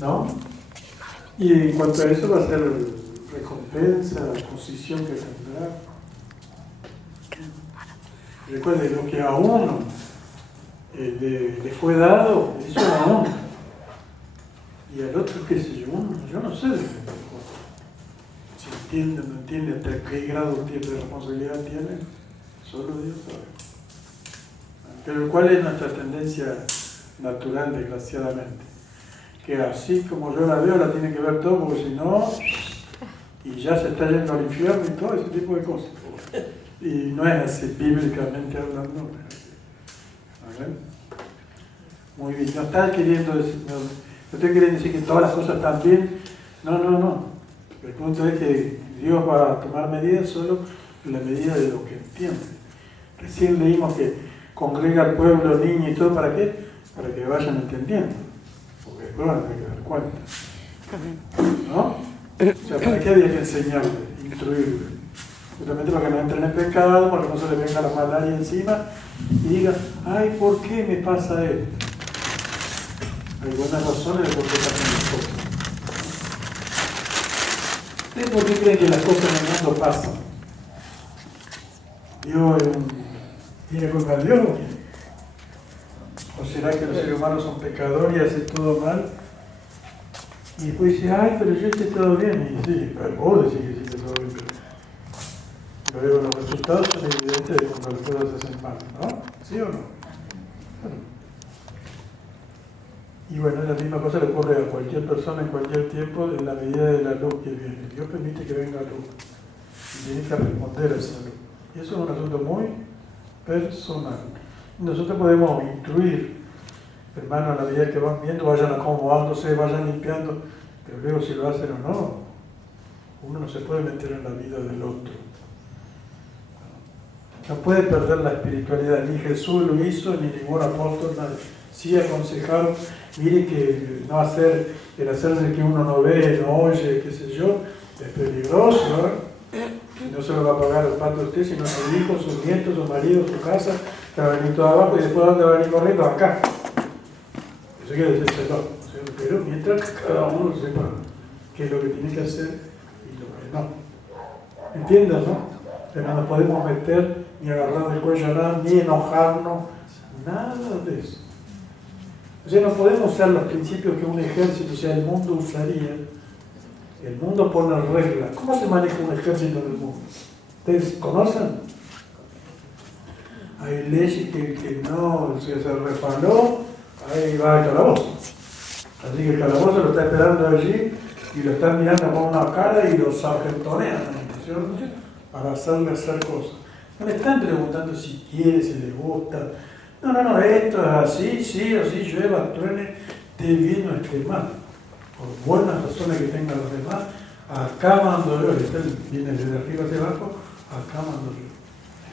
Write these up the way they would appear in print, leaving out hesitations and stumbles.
¿no? Y en cuanto a eso va a ser recompensa, posición que tendrá. Recuerde, lo que a uno le fue dado, eso a uno. Y al otro, qué sé yo no sé de qué si entiende o no entiende, hasta qué grado de responsabilidad tiene, solo Dios sabe. Pero ¿cuál es nuestra tendencia natural, desgraciadamente? Que así como yo la veo, la tiene que ver todo, porque si no, y ya se está yendo al infierno y todo ese tipo de cosas. Y no es así, bíblicamente hablando. ¿Vale? Muy bien, no está queriendo decir, no estoy queriendo decir que todas las cosas están bien. No. El punto es que Dios va a tomar medidas solo en la medida de lo que entiende. Recién leímos que congrega al pueblo, niños y todo, ¿para qué? Para que vayan entendiendo. Porque después van a tener que dar cuenta. ¿No? O sea, ¿para qué había que enseñarle, instruirle? Justamente para que no entren en pecado, para que no se le venga la malaria encima y diga, ay, ¿por qué me pasa esto? Hay buenas razones de por qué pasan las cosas. ¿Ustedes por qué creen que las cosas en el mundo pasan? ¿Dios tiene culpa de Dios? ¿O será que los seres humanos son pecadores y hacen todo mal? Y después dice, ay, pero yo hice todo bien. Y sí, vos decís que hiciste todo bien, pero luego los resultados son evidentes de cuando las cosas se hacen mal, ¿no? ¿Sí o no? Bueno. Y bueno, la misma cosa le ocurre a cualquier persona en cualquier tiempo en la medida de la luz que viene. Dios permite que venga luz y tiene que responder a esa luz. Y eso es un asunto muy personal. Nosotros podemos instruir, hermanos, a la medida que van viendo, vayan acomodándose, vayan limpiando, pero luego si lo hacen o no, uno no se puede meter en la vida del otro. No puede perder la espiritualidad, ni Jesús lo hizo, ni ningún apóstol, nadie. Sí aconsejaron, mire que no hacer, el hacerse que uno no ve, no oye, qué sé yo, es peligroso, ¿eh? No se lo va a pagar el pato a usted, sino a sus hijos, sus nietos, su marido, su casa, que va a venir todo abajo y después ¿dónde va a venir corriendo? Acá. Eso quiere decir no. Pero mientras cada uno sepa qué es lo que tiene que hacer y lo que no. ¿Entiendes, no? Que no nos podemos meter ni agarrar del cuello a nada, ni enojarnos, nada de eso. O sea, no podemos usar los principios que un ejército, o sea, el mundo usaría. El mundo pone reglas. ¿Cómo se maneja un ejército en el mundo? ¿Ustedes conocen? Hay leyes que no se refaló, ahí va el calabozo. Así que el calabozo lo está esperando allí y lo están mirando con una cara y lo sargentonean, ¿cierto? Para hacerle hacer cosas. No le están preguntando si quiere, si le gusta. No, esto es así, sí o sí, llueva, truene, esté bien o esté mal. Por buenas razones que tengan los demás, acá mando yo, viene desde arriba hacia abajo, acá mando yo.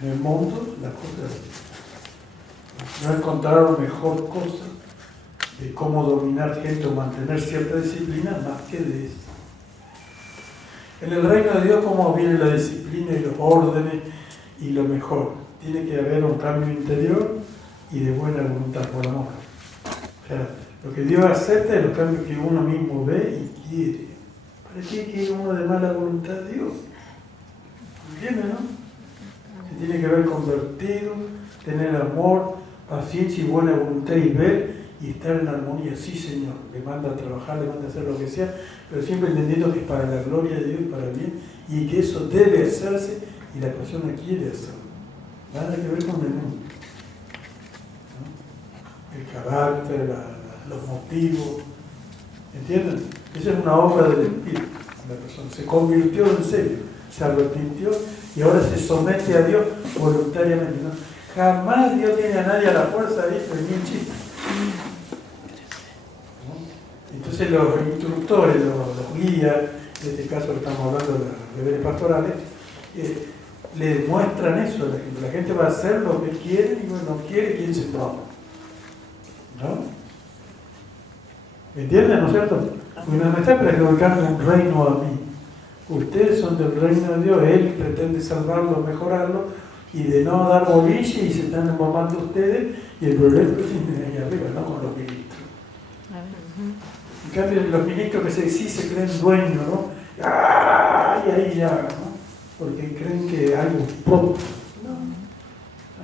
En el mundo, las cosas no encontraron mejor cosa de cómo dominar gente o mantener cierta disciplina más que de eso. En el reino de Dios, ¿cómo viene la disciplina y los órdenes y lo mejor? Tiene que haber un cambio interior y de buena voluntad, por amor. O sea, lo que Dios acepta es los cambios que uno mismo ve y quiere. ¿Para qué quiere uno de mala voluntad de Dios? ¿Entiendes, no? Se tiene que haber convertido, tener amor, paciencia y buena voluntad y ver y estar en armonía. Sí, Señor, le manda a trabajar, le manda a hacer lo que sea, pero siempre entendiendo que es para la gloria de Dios y para el bien, y que eso debe hacerse y la persona quiere hacerlo. Nada que ver con el mundo. ¿No? El carácter, los motivos. ¿Entienden? Esa es una obra del Espíritu. La persona se convirtió en serio, se arrepintió y ahora se somete a Dios voluntariamente. ¿No? Jamás Dios tiene a nadie a la fuerza de esto, ni un chiste. ¿No? Entonces los instructores, los guías, en este caso que estamos hablando de los deberes pastorales, le muestran eso a la gente. La gente va a hacer lo que quiere y no quiere, quien se toma. ¿No? ¿Me entienden, no es cierto? Porque no me está predicando un reino a mí. Ustedes son del reino de Dios, Él pretende salvarlo, mejorarlo, y de no dar bolilla y se están embobando ustedes, y el problema lo tienen ahí arriba, no con los ministros. En cambio, los ministros que sí se creen dueños, ¿no? ¡Ah! Y ahí ya, ¿no? Porque creen que algo propio. No, a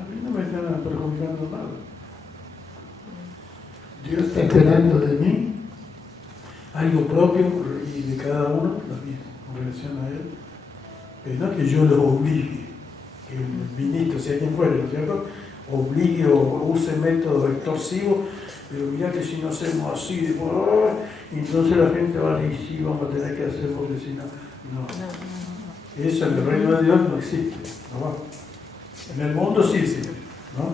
mí no me están perjudicando nada. Dios está esperando de mí algo propio y de cada uno también en relación a Él. Pero no que yo los obligue, que el ministro, si alguien fuera, ¿no es cierto?, obligue o use métodos extorsivos, pero mirá que si no hacemos así, después, entonces la gente va a decir, sí, vamos a tener que hacer porque si no, no. Eso en el reino de Dios no existe, no va. En el mundo sí existe, ¿no?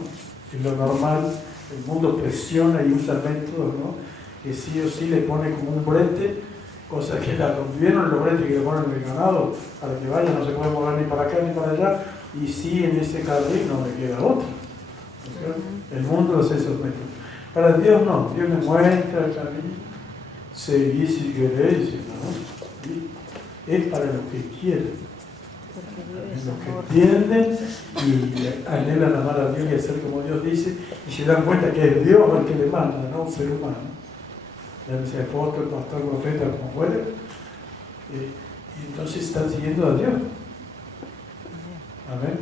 Es lo normal, el mundo presiona y usa métodos, ¿no?, que sí o sí le pone como un brete, cosa que la rompieron los bretes que le ponen en el ganado, para que vaya, no se puede mover ni para acá ni para allá, y sí en ese carril no le queda otro. El mundo hace esos métodos. Para Dios no, Dios le muestra el camino, seguí si queréis, ¿no? Es para los que quieren, los que entienden y anhelan amar a Dios y hacer como Dios dice, y se dan cuenta que es Dios el que le manda, no un ser humano. Ya sea apóstol, pastor, profeta, como fuere, y entonces están siguiendo a Dios. Amén.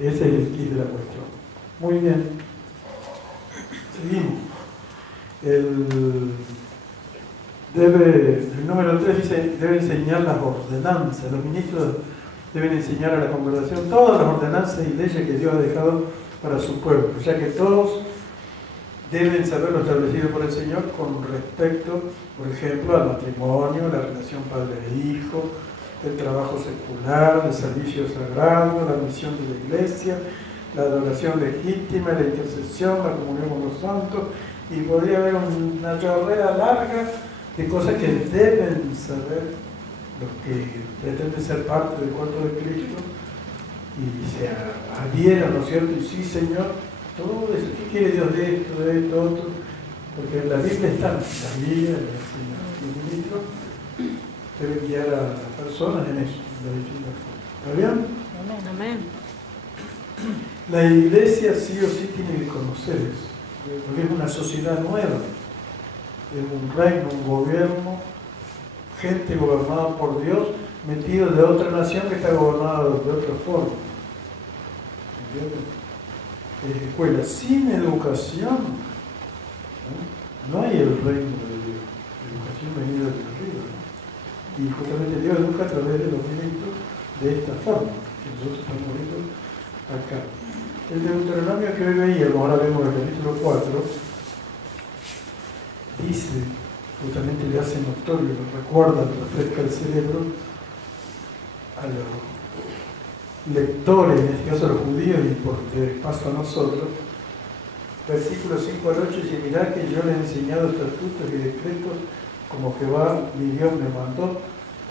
Ese es el kit de la cuestión. Muy bien. Seguimos. El número 3 dice, debe enseñar las ordenanzas. Los ministros deben enseñar a la congregación todas las ordenanzas y leyes que Dios ha dejado para su pueblo, ya que todos deben saber lo establecido por el Señor con respecto, por ejemplo, al matrimonio, la relación padre-hijo, el trabajo secular, el servicio sagrado, la misión de la iglesia, la adoración legítima, la intercesión, la comunión con los santos, y podría haber una chorrera larga de cosas que deben saber los que pretenden ser parte del cuerpo de Cristo y se adhieran, ¿no es cierto? Y sí, Señor, todo eso, ¿qué quiere Dios de esto, otro? Porque en la Biblia están, la Biblia, los ministros deben guiar a las personas en eso, en la distintas cosas. ¿Está bien? Amén. La iglesia sí o sí tiene que conocer eso, porque es una sociedad nueva, es un reino, un gobierno, gente gobernada por Dios, metido de otra nación que está gobernada de otra forma. ¿Entiendes? Escuela sin educación, no hay el reino de Dios, la educación venida de arriba, ¿no? Y justamente Dios educa a través de los ministros de esta forma, que nosotros estamos viendo acá. El Deuteronomio que hoy veíamos, ahora vemos el capítulo 4, dice, justamente le hace notorio, lo recuerda, lo refresca el cerebro a los lectores, en este caso a los judíos y por paso a nosotros, versículos 5 al 8, dice, mirad que yo les he enseñado estatutos y decretos como Jehová mi Dios me mandó,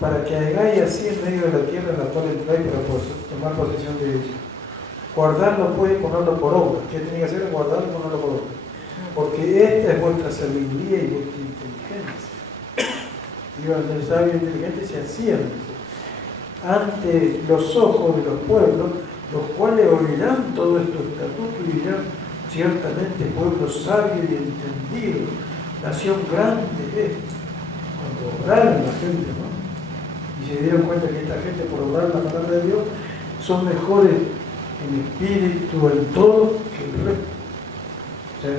para que hagáis así en medio de la tierra en la cual entráis para tomar posesión de ella. Guardarlo puede ponerlo por obra. ¿Qué tiene que hacer? Guardarlo y ponerlo por obra. Porque esta es vuestra sabiduría y vuestra inteligencia. Iban a ser sabios e inteligentes y se hacían ante los ojos de los pueblos, los cuales oirán todos estos estatutos y dirán, ciertamente pueblo sabio y entendido, nación grande es. Cuando obraron la gente, ¿no? Y se dieron cuenta que esta gente, por obrar la palabra de Dios, son mejores en espíritu, en todo, que el resto. O sea,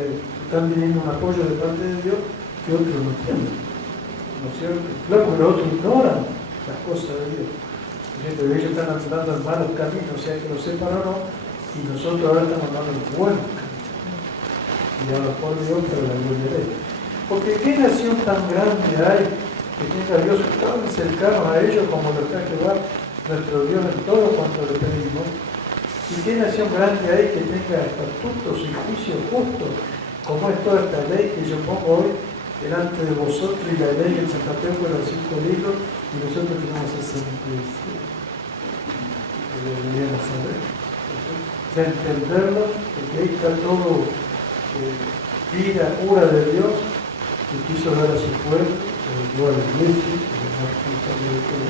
están teniendo un apoyo de parte de Dios que otros no tienen. ¿No es cierto? Claro, porque otros ignoran las cosas de Dios. Pero ellos están andando en malos caminos, o sea que lo sepan o no, y nosotros ahora estamos andando en buenos caminos. Y ahora por Dios, pero la gloria de Él. Porque ¿qué nación tan grande hay que tenga a Dios tan cercano a ellos como lo está Jehová, nuestro Dios, en todo cuanto le pedimos? ¿Y qué nación grande hay que tenga estatutos y juicios justos, como es toda esta ley que yo pongo hoy delante de vosotros, y la ley del Pentateuco de los 5 libros, y nosotros tenemos 67? Deberíamos saber, de entenderlo, porque ahí está todo vida pura de Dios que quiso dar a su pueblo, se lo dio a la iglesia, que es la responsable de todo.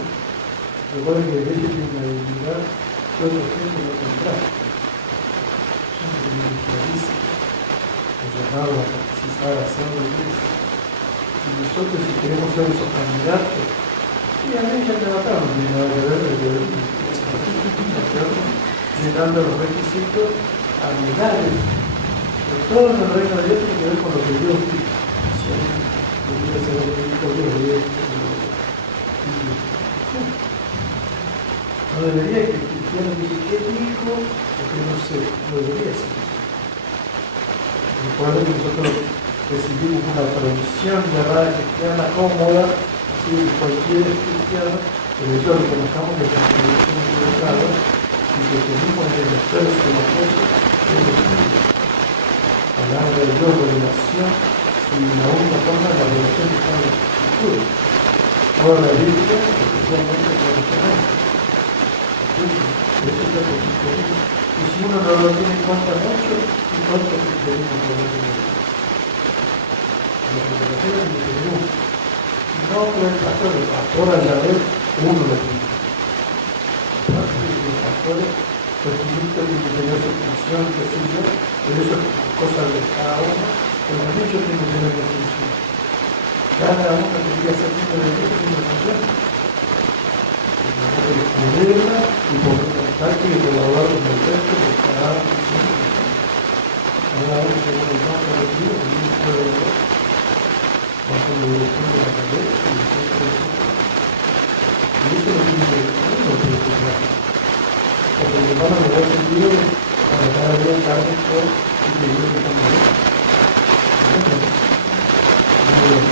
Recuerden que la iglesia tiene una dignidad que otra gente no tendrá. Son privilegiadísimos, los llamados a participar, a hacer la iglesia. Y nosotros, si queremos ser esos candidatos, y a mí ya me mataron, no tiene nada que ver, llenando los requisitos a legales. Pero todo en el reino de Dios tiene que ver con lo que Dios dice. Si alguien pudiera ser lo que dijo Dios, no debería que el cristiano diga qué dijo o que no sé, no debería ser. Recuerden que nosotros recibimos una tradición llamada cristiana cómoda, así que cualquier cristiano, pero eso lo conozcamos que es una tradición equivocada y que tenemos que meterse en las cosas de los Espíritu. Palabra de Dios, revelación, y la única forma es la revelación que está en la Escritura. Ahora la Biblia, especialmente con los tenemos. Eso es lo que cristianismo. Y si uno no lo tiene en cuenta mucho, ¿y cuánto cristianismo no lo tiene? La revelación es lo que tenemos. No fue el pastor a la vez, uno lo tiene. Los pastores, los ministros tienen que tener su función, qué sé yo, pero eso es cosa de cada uno, pero también yo tengo que tener mi función. Cada uno tendría que ser miembro de Dios, tiene una función. Descubrirla y poner en contacto y colaborar con el resto de cada función. Cada uno según el nombre de Dios, el ministro de Dios, bajo la dirección de la cabeza y el centro de Dios. Y eso lo tiene que ver. Porque el hermano me da el sentido para cada día carne por y que Dios me está bien. Muy bien.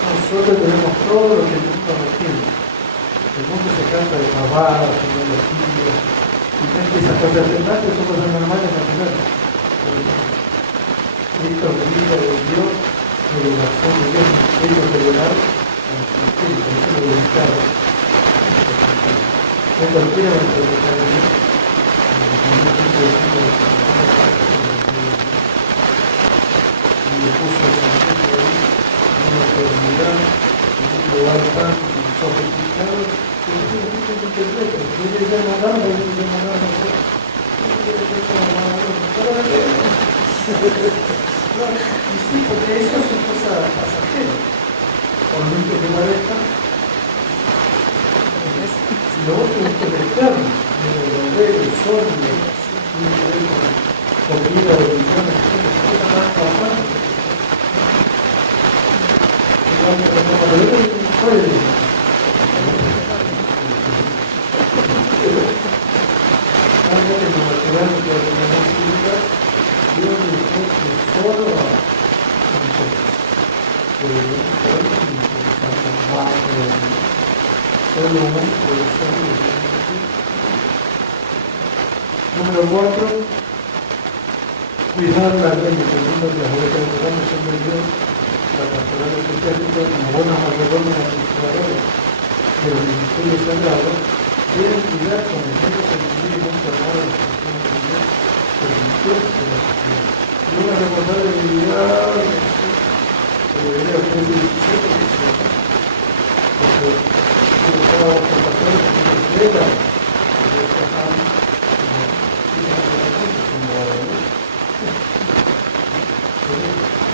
Nosotros tenemos todo lo que el mundo requiere. El mundo se trata de pavadas, tecnología, y creen que esas cosas tendrán son cosas normales naturales. Esto es vida de Dios, revelación de Dios, misterio revelar a nuestro espíritu, eso es lo delicado. No cualquiera va a interpretar de Dios, y le puso el concepto ahí, una eternidad, en un lugar tan sofisticado, que no tiene mucho que interpretar. Si él ya mandaron, él ya mandaron a hacer. Y sí, porque eso es una cosa pasajera. Por mucho que parezca, y lo otro es el externo, el sol, tiene que ver con vida de millones, es más importante. Igual que la norma de Dios, ¿cuál es el? Algo que lo natural que la música, Dios le dejó solo a nosotros. Pero no solo uno puede ser. Número 4, cuidar la ley, dependiendo de las ovejas del rebaño son de Dios, la pastoral eclesiástica, como buenos mayordomos y administradores de los ministerios sagrados, deben cuidar con el fin de servir y conservar las funciones de Dios, permitió de la sociedad. Y una responsabilidad de Hebreos 13:17 dice, porque todos los pastores que se entregan,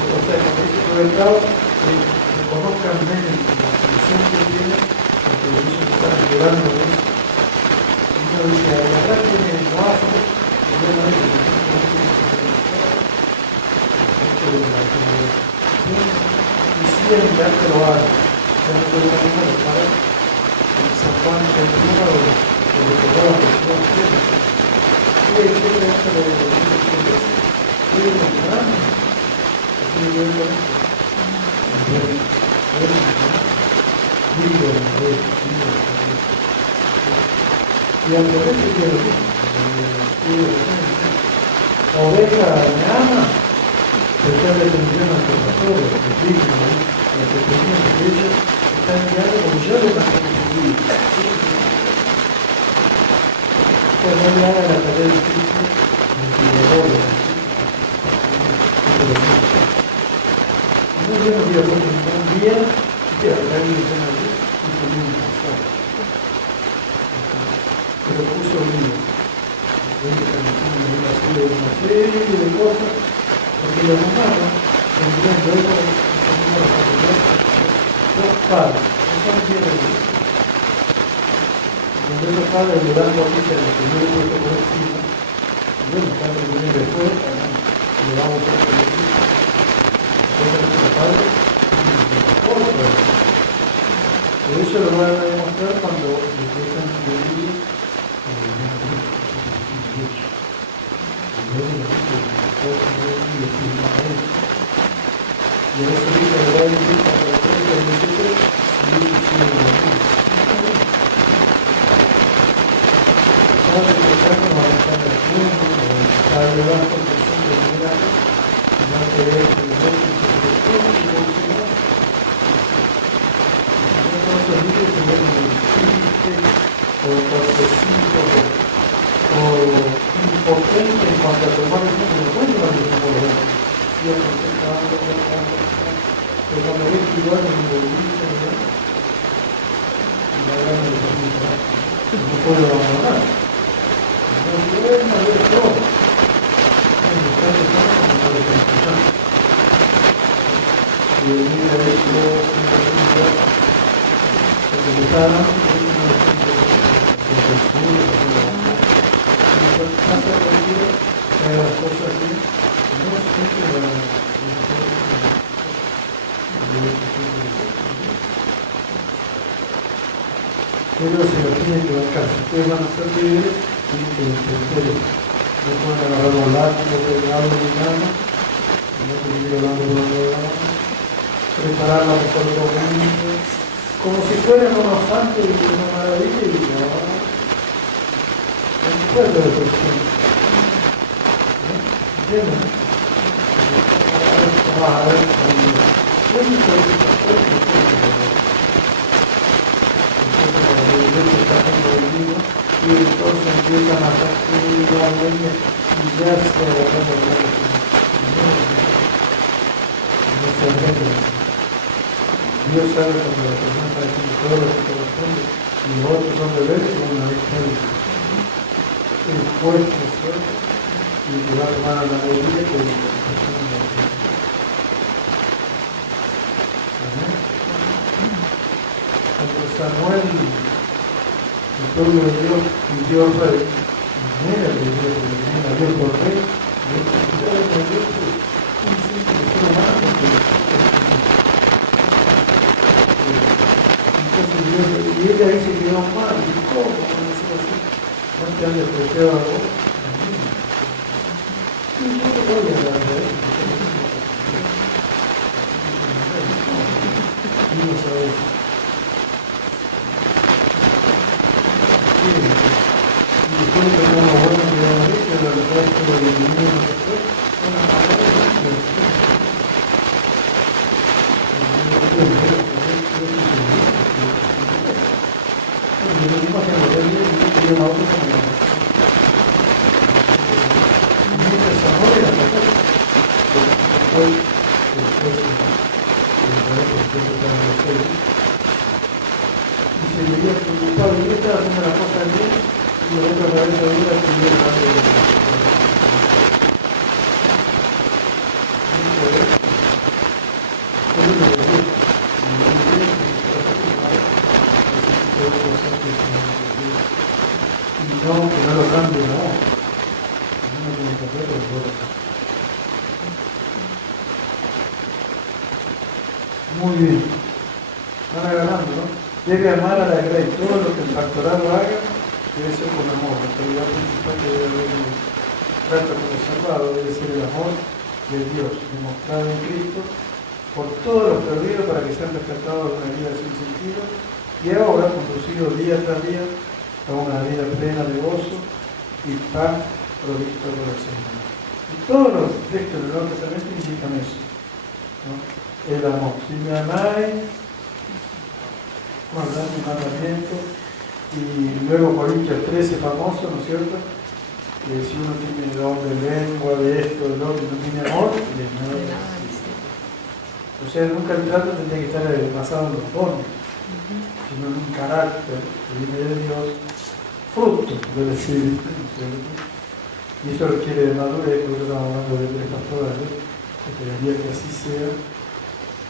o sea, cuando dice sobre el lado, reconozcan bien la función que tiene, porque lo dicen que están ayudando de eso. Y uno dice, la verdad que no hace, y yo no digo, y si es mirar que lo haga, ya no se lo va a dejar, ¿para? En San Juan 21, donde todas las personas tienen. Y el que le hace lo que dice, tiene lo que grande. Tiene que ver con esto. Y al revés que quiero decir, oveja me ama, prestarle atención a los pastores, a los víctimas, a los que tenían que ellos están guiando como yo les mandé que se guíe. Que no le haga la tarea difícil, mentiradores. No yo no voy a poner ningún día que hablar de una vez y poner un pasado. Pero puso un día. Una serie de cosas, porque los humanos entendiendo eso, dos padres, eso no tiene luz. Cuando esos padres le dan noticia de que yo le puesto por encima, y bueno, está que poner después, le damos por encima. Entonces los padres, por eso lo van a demostrar cuando empiezan a vivir y en ese libro le va a decir cuando lo prende el muchacho y dice que tiene una vida. Sabe que está como a estar en el mundo, o está debajo del fondo de la y va a querer que el mundo se retorne y evolucionar. Entonces, libros que ven el triste, o torpecito, o impotente en cuanto a tomar el mundo, no puede tomar el mundo. Y aconsejando, pero cuando ves que igual en el límite, y la gran de no puedo abandonar. No puede haber todo. En el caso de como no le pensar. Y mira eso, porque le está dando una defensa de censura, de tanta tranquila, que hay las cosas así. No siempre la pero se lo tienen que bancar. Si ustedes van a ser líderes, tienen que entender. No pueden agarrar los látigos, pegarlo ni nada, no pueden ir hablando, preparar la mejor comida, como si fueran unos santos y una maravilla y no. No puede haber presión. ¿Entienden? Y entonces empiezan a sacudir la leña y ya se agarran la no se arregla. Dios sabe cuando la persona está haciendo todo lo que corresponde y los otros son rebeldes como una vez el puesto, ¿cierto? Y que va a tomar la alegría que la persona no tiene. Cuando Samuel, el pueblo de Dios, pidió rey, mira que Dios por rey, y él pidió por Dios un simple ser humano, entonces Dios, y ella ahí se quedó mal, y ¿cómo? No te han despreciado a vos. Y yo no voy a dar de él. Y no sabes. Y después de una buena vida de la verdad que lo eliminó después, una manera de y se veía preocupado, y yo estaba haciendo la cosa bien, y la otra cabeza dura que yo era algo de la y no, que no lo cambie, no. No tiene que hacer los dos. Muy bien. Van ganando, ¿no? Debe amar a la grey. Todo lo que el pastorado haga debe ser con amor. La autoridad principal que debe haber en el trato con el salvado debe ser el amor de Dios, demostrado en Cristo por todos los perdidos para que sean rescatados de una vida sin sentido y ahora conducidos día tras día a una vida plena de gozo y paz provisto por el Señor. Y todos los textos del Nuevo Testamento indican eso, ¿no? El amor. Si me amáis, guardad mi mandamiento. Y luego Corintios 13, famoso, ¿no es cierto? Que si uno tiene don de lengua, de esto, de lo otro, y no tiene amor, de nada. O sea, nunca el trato tendría que estar basado en los dones, sino en un carácter que viene de Dios, fruto del Espíritu, ¿no es cierto? Y eso requiere de madurez, porque estamos hablando de tres pastorales, esperaría que así sea,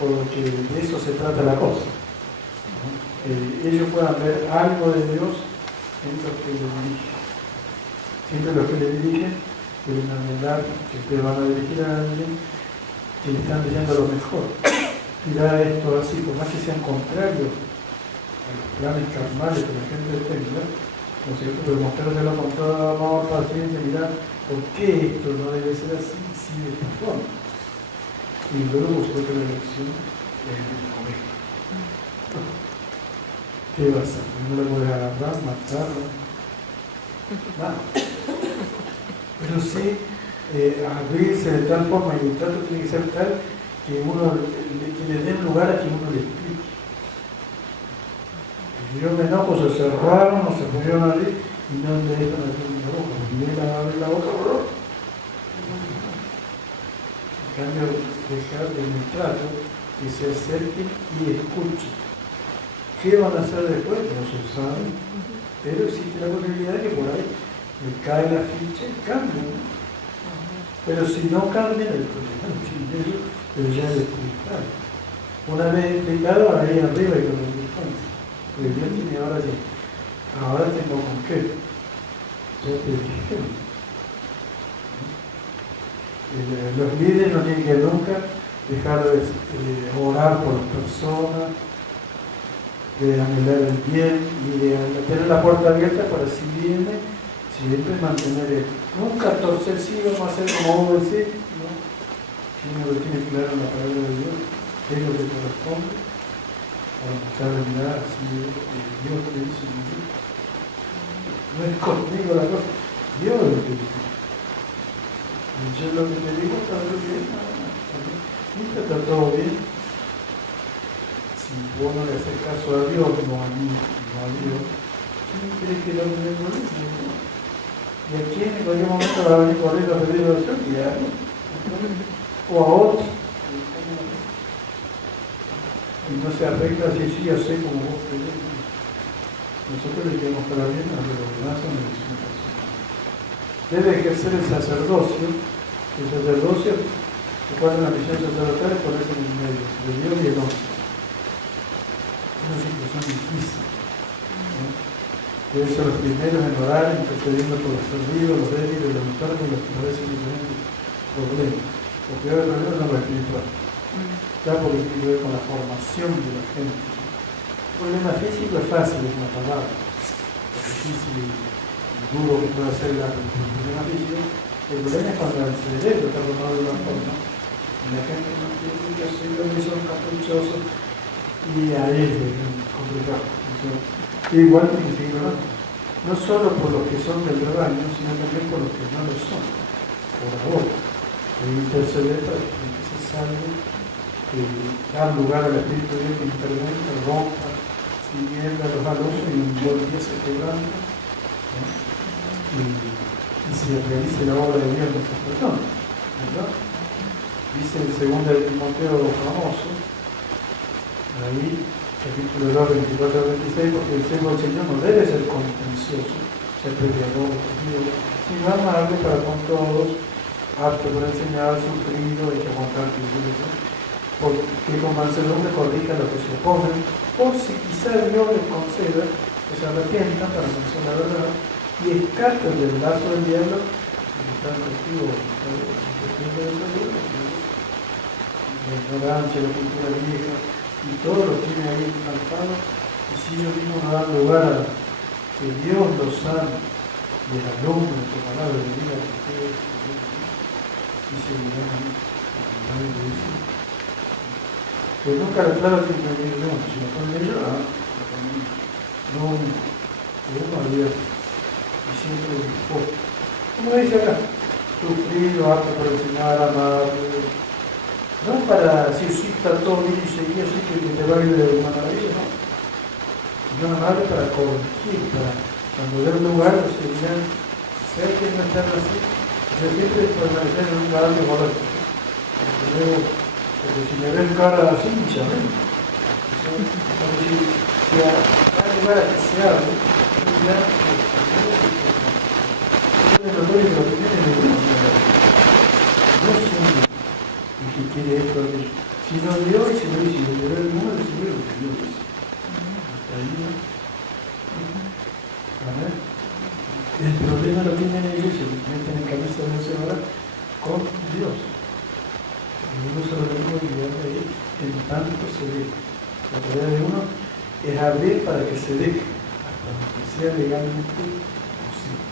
porque de eso se trata la cosa, ¿no? Ellos puedan ver algo de Dios en los que le dirigen. Siempre los que le dirigen deben anhelar que ustedes van a dirigir a alguien que le están diciendo lo mejor. Tirar esto así, por más que sean contrarios a los planes carnales que la gente tenga, ¿no es cierto? Pero mostrárselo con todo amor, paciencia, mirar por qué esto no debe ser así, sí de esta forma. Y luego, por supuesto, la elección es el comer. ¿Qué vas a hacer? No la puedes agarrar, matarla. Nada. Pero sí, abrirse de tal forma y el trato tiene que ser tal que que le den lugar a que uno le explique. Si yo me enojo, se cerraron o se pusieron allí y no le dejan abrir la boca. Porque viene a abrir la boca, bro. En cambio, dejar en el trato que se acerquen y escuchen. ¿Qué van a hacer después? No se sabe. Pero existe la posibilidad de que por ahí me cae la ficha y cambia, ¿no? Pero si no cambia, el problema no tiene eso, pero ya es explicado. Una vez explicado, ahí arriba y con el distancia. Porque Dios tiene ahora tengo con qué. Ya te dije. Los líderes no tienen que nunca dejar de orar por las personas, de anhelar el bien y de tener la puerta abierta para si viene, siempre mantener el. Nunca torcer, sí, vamos a hacer como vos decís, ¿no? Uno lo tiene claro en la palabra de Dios, qué es lo que corresponde, para mostrar la mirada así de Dios te dice, no es conmigo la cosa, Dios es lo que dice. Y yo lo que te digo está bien, nada más. Nunca está todo bien. Si vos no le haces caso a Dios, no a mí, no a Dios, ¿quién cree que lo tiene por eso? ¿Y a quién en cualquier momento va a venir corriendo a pedir oración? Y a mí. O a otro. Y no se afecta si sí, yo sé como vos querés. Nosotros le queremos para bien a los demás son elecciones personales. Debe ejercer el sacerdocio. El sacerdocio, recuerda la misión sacerdotal, es ponerse en el medio de Dios y el hombre. Es una situación difícil, ¿no? Deben ser los primeros en orar, intercediendo por los perdidos, los débiles, los enfermos y los que padecen diferentes problemas. Los peores problemas son los espirituales. Ya porque tiene que ver con la formación de la gente. El problema físico es fácil, es una palabra. Es difícil y duro que pueda ser el problema físico. El problema es cuando el cerebro está formado de una forma y la gente no tiene mucha seguridad y son caprichosos. Y ahí es complicado. Igual tiene que seguir orando. No solo por los que son del rebaño, sino también por los que no lo son. Por ahora. Hay interceder para que se salve, dar lugar al Espíritu de Dios que intervenga, rompa, siguiendo los alumnos y un buen día se quebranta, ¿no? Y se realice la obra de Dios en estas personas, ¿verdad? Dice el 2 de Timoteo famoso, ahí, capítulo 2, 24 al 26, porque el siervo del Señor no debe ser contencioso, ser peleador, sino amable para con todos, apto para enseñar, sufrido, hay que aguantar tristeza, porque con mansedumbre corrija a los que se oponen, por si quizá Dios les conceda que se arrepientan para conocer la verdad y escapen del lazo del diablo que están contigo la ignorancia, la cultura vieja y todo lo tiene ahí implantado, y si ellos mismos no dan lugar a que Dios los sane y el alumno de su palabra de vida que ustedes dice que nunca la clara tiene que venir de uno, si lo ponen ellos, no uno abierto y siempre dispuesto. Como dice acá, sufrido, apto para enseñar, amar, no para decir sí, está todo bien y seguir así que te va a ir de maravilla, no. Sino amable para corregir, para cuando dé un lugar, o sea, ya, sea que no estar así, siempre permanecer en un lugar de correcto. Porque si me ven cara así, ya ven. Si hay lugar a que se hable, ya es notorio que lo que tiene es de uno. No es un quiere esto, aquello. Si no dio, y si no dio, si le dio el número, si dio lo que Dios dice. Hasta ahí, ¿no? ¿Amén? El problema lo tiene en la iglesia, que meten en cabeza de Dios ahora con Dios. Y uno se lo tengo que guiar de ahí, en tanto se deja. La tarea de uno es abrir para que se deje, hasta que sea legalmente posible.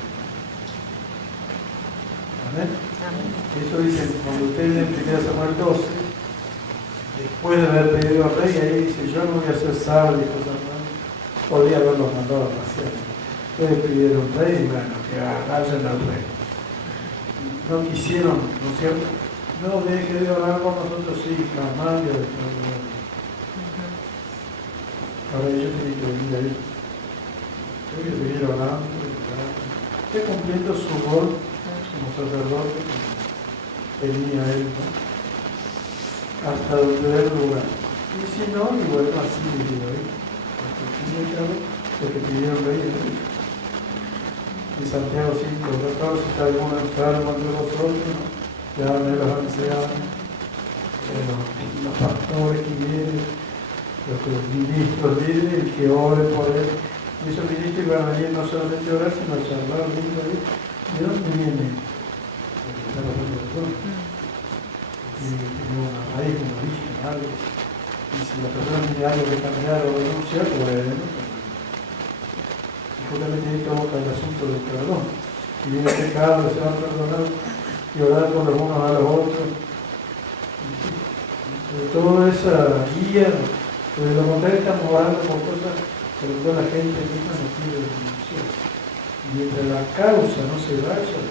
¿Amén? Amén. Eso dice, cuando ustedes en 1 Samuel 12, después de haber pedido al rey, ahí dice, yo no voy a ser sabio y cosas más. Podría haberlos mandado a pasear. Ustedes pidieron rey y bueno, que vayan al rey. No quisieron, ¿no es cierto? No, deje de orar con nosotros, sí, jamás y después. Ahora ellos tienen que venir ahí. Tienen que seguir orando. Usted cumpliendo su rol como sacerdote, tenía él, ¿no? Hasta donde dé lugar. Y si no, igual así vivió ahí. Hasta el fin y al cabo, lo que pidieron rey es rey. Y Santiago 5:14, si está alguno enfermo entre vosotros, ¿no? Llamen a los ancianos, los pastores que vienen, los ministros vienen, el que ore por él. Y esos ministros van a venir no solamente a orar, sino a charlar lindo ahí. ¿De dónde viene? Porque está pasando de todo. Tiene una raíz, un origen, algo. Y si la persona tiene algo que cambiar o renunciar, pues bueno. Y justamente ahí toca el asunto del perdón. Si viene pecado, se va a perdonar y orar por los unos a los otros. Sobre todo esa guía, porque lo contrario estamos orando por cosas que toda la gente misma no quiere denunciar. Mientras la causa no se vaya,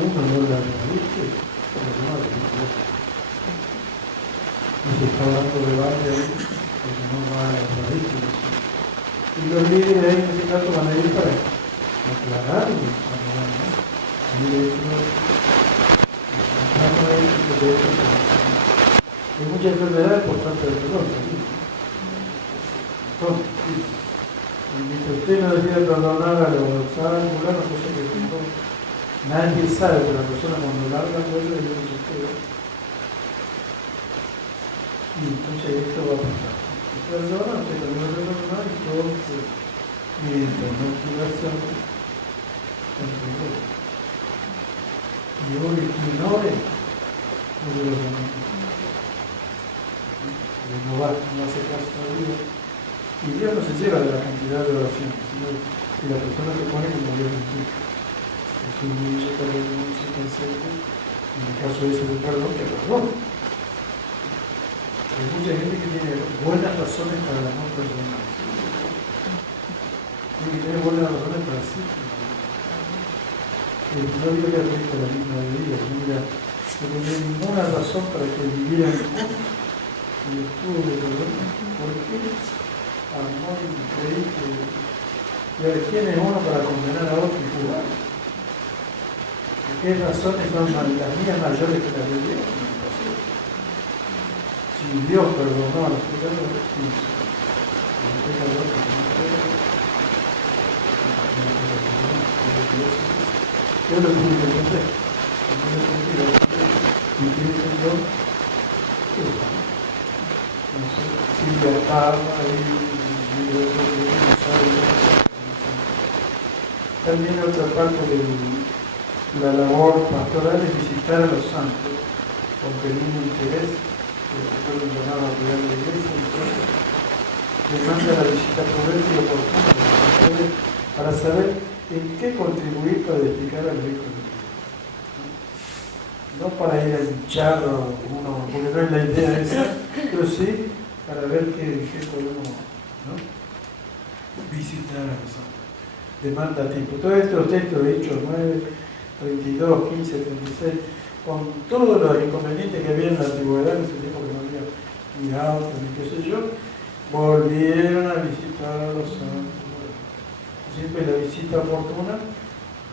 uno no la realice, pero no la realice. Y se está dando debate ahí, porque no va a la raíz. Y los líderes ahí en ese caso van a ir para aclarar y aclarar, ¿no? Hay muchas enfermedades por falta de perdón también. Mientras usted no decide perdonar a los fulanos, cosa que nadie sabe, pero la persona cuando larga vuelve y no se queda. Y entonces esto va a pasar. Perdona, usted también va a perdonar y todo, mientras no quiera hacerlo, y ore quien ore, no lo llama. No hace caso a Dios. Y Dios no se lleva de la cantidad de oraciones, sino que la persona se pone como Dios indica. Es un niño que renuncia, que acepte, en el caso ese del perdón, que perdón. Hay mucha gente que tiene buenas razones para no perdonar. Tiene que tener buenas razones para sí. No digo que afecte la misma vida, mira, no tiene ninguna razón para que viviera y estuvo de perdón. ¿Por qué? Amor increíble. Y ahora, ¿quién es uno para condenar a otro y jugar? ¿Qué razones son las mías mayores que las de Dios? Si Dios perdonó a los pecadores, sí. Los pecadores yo lo tuve que entender. ¿Y quién es Dios? No sé, Silvia Parma, también otra parte de la labor pastoral es visitar a los santos con genuino interés, que se pueden llamar a cuidar de la iglesia, que manda la visita prudente y oportuna para saber en qué contribuir para edificar al rico de Dios. No para ir a luchar uno, porque no es la idea esa, pero sí para ver qué podemos, ¿no? Visitar a los santos. Demanda tiempo. Todos estos textos de Hechos 9, 32, 15, 36, con todos los inconvenientes que había en la antigüedad, en ese tiempo que no había ni autos, ni qué sé yo, volvieron a visitar a los santos. Siempre la visita oportuna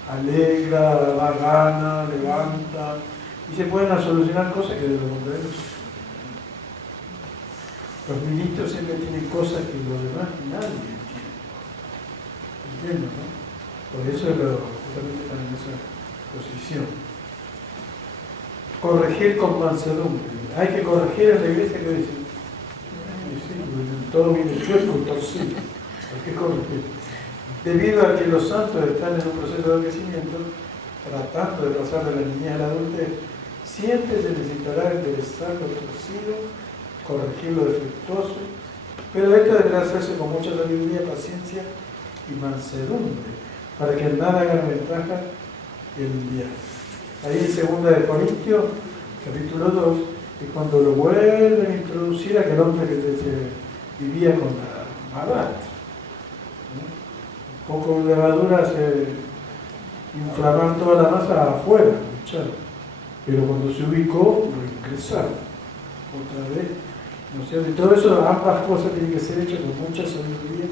alegra, da gana, levanta, y se pueden solucionar cosas que de lo contrario. Los ministros siempre tienen cosas que los demás nadie entiende. ¿Entienden, no? Por eso justamente están en esa posición. Corregir con mansedumbre. Hay que corregir en la iglesia que dice. Sí, todo viene chueco, torcido. Hay que corregir. Debido a que los santos están en un proceso de crecimiento, tratando de pasar de la niñez a la adultez, siempre se necesitará enderezar lo torcido, corregir lo defectuoso, pero esto deberá hacerse con mucha sabiduría, paciencia y mansedumbre, para que nada haga ventaja el viaje. Ahí en 2 Corintios, capítulo 2, es cuando lo vuelven a introducir a aquel hombre que vivía con la maldad. Un poco de levadura se inflamar toda la masa afuera, pero cuando se ubicó, lo ingresaron otra vez. ¿No es cierto? Y todo eso, ambas cosas tienen que ser hechas con mucha sabiduría,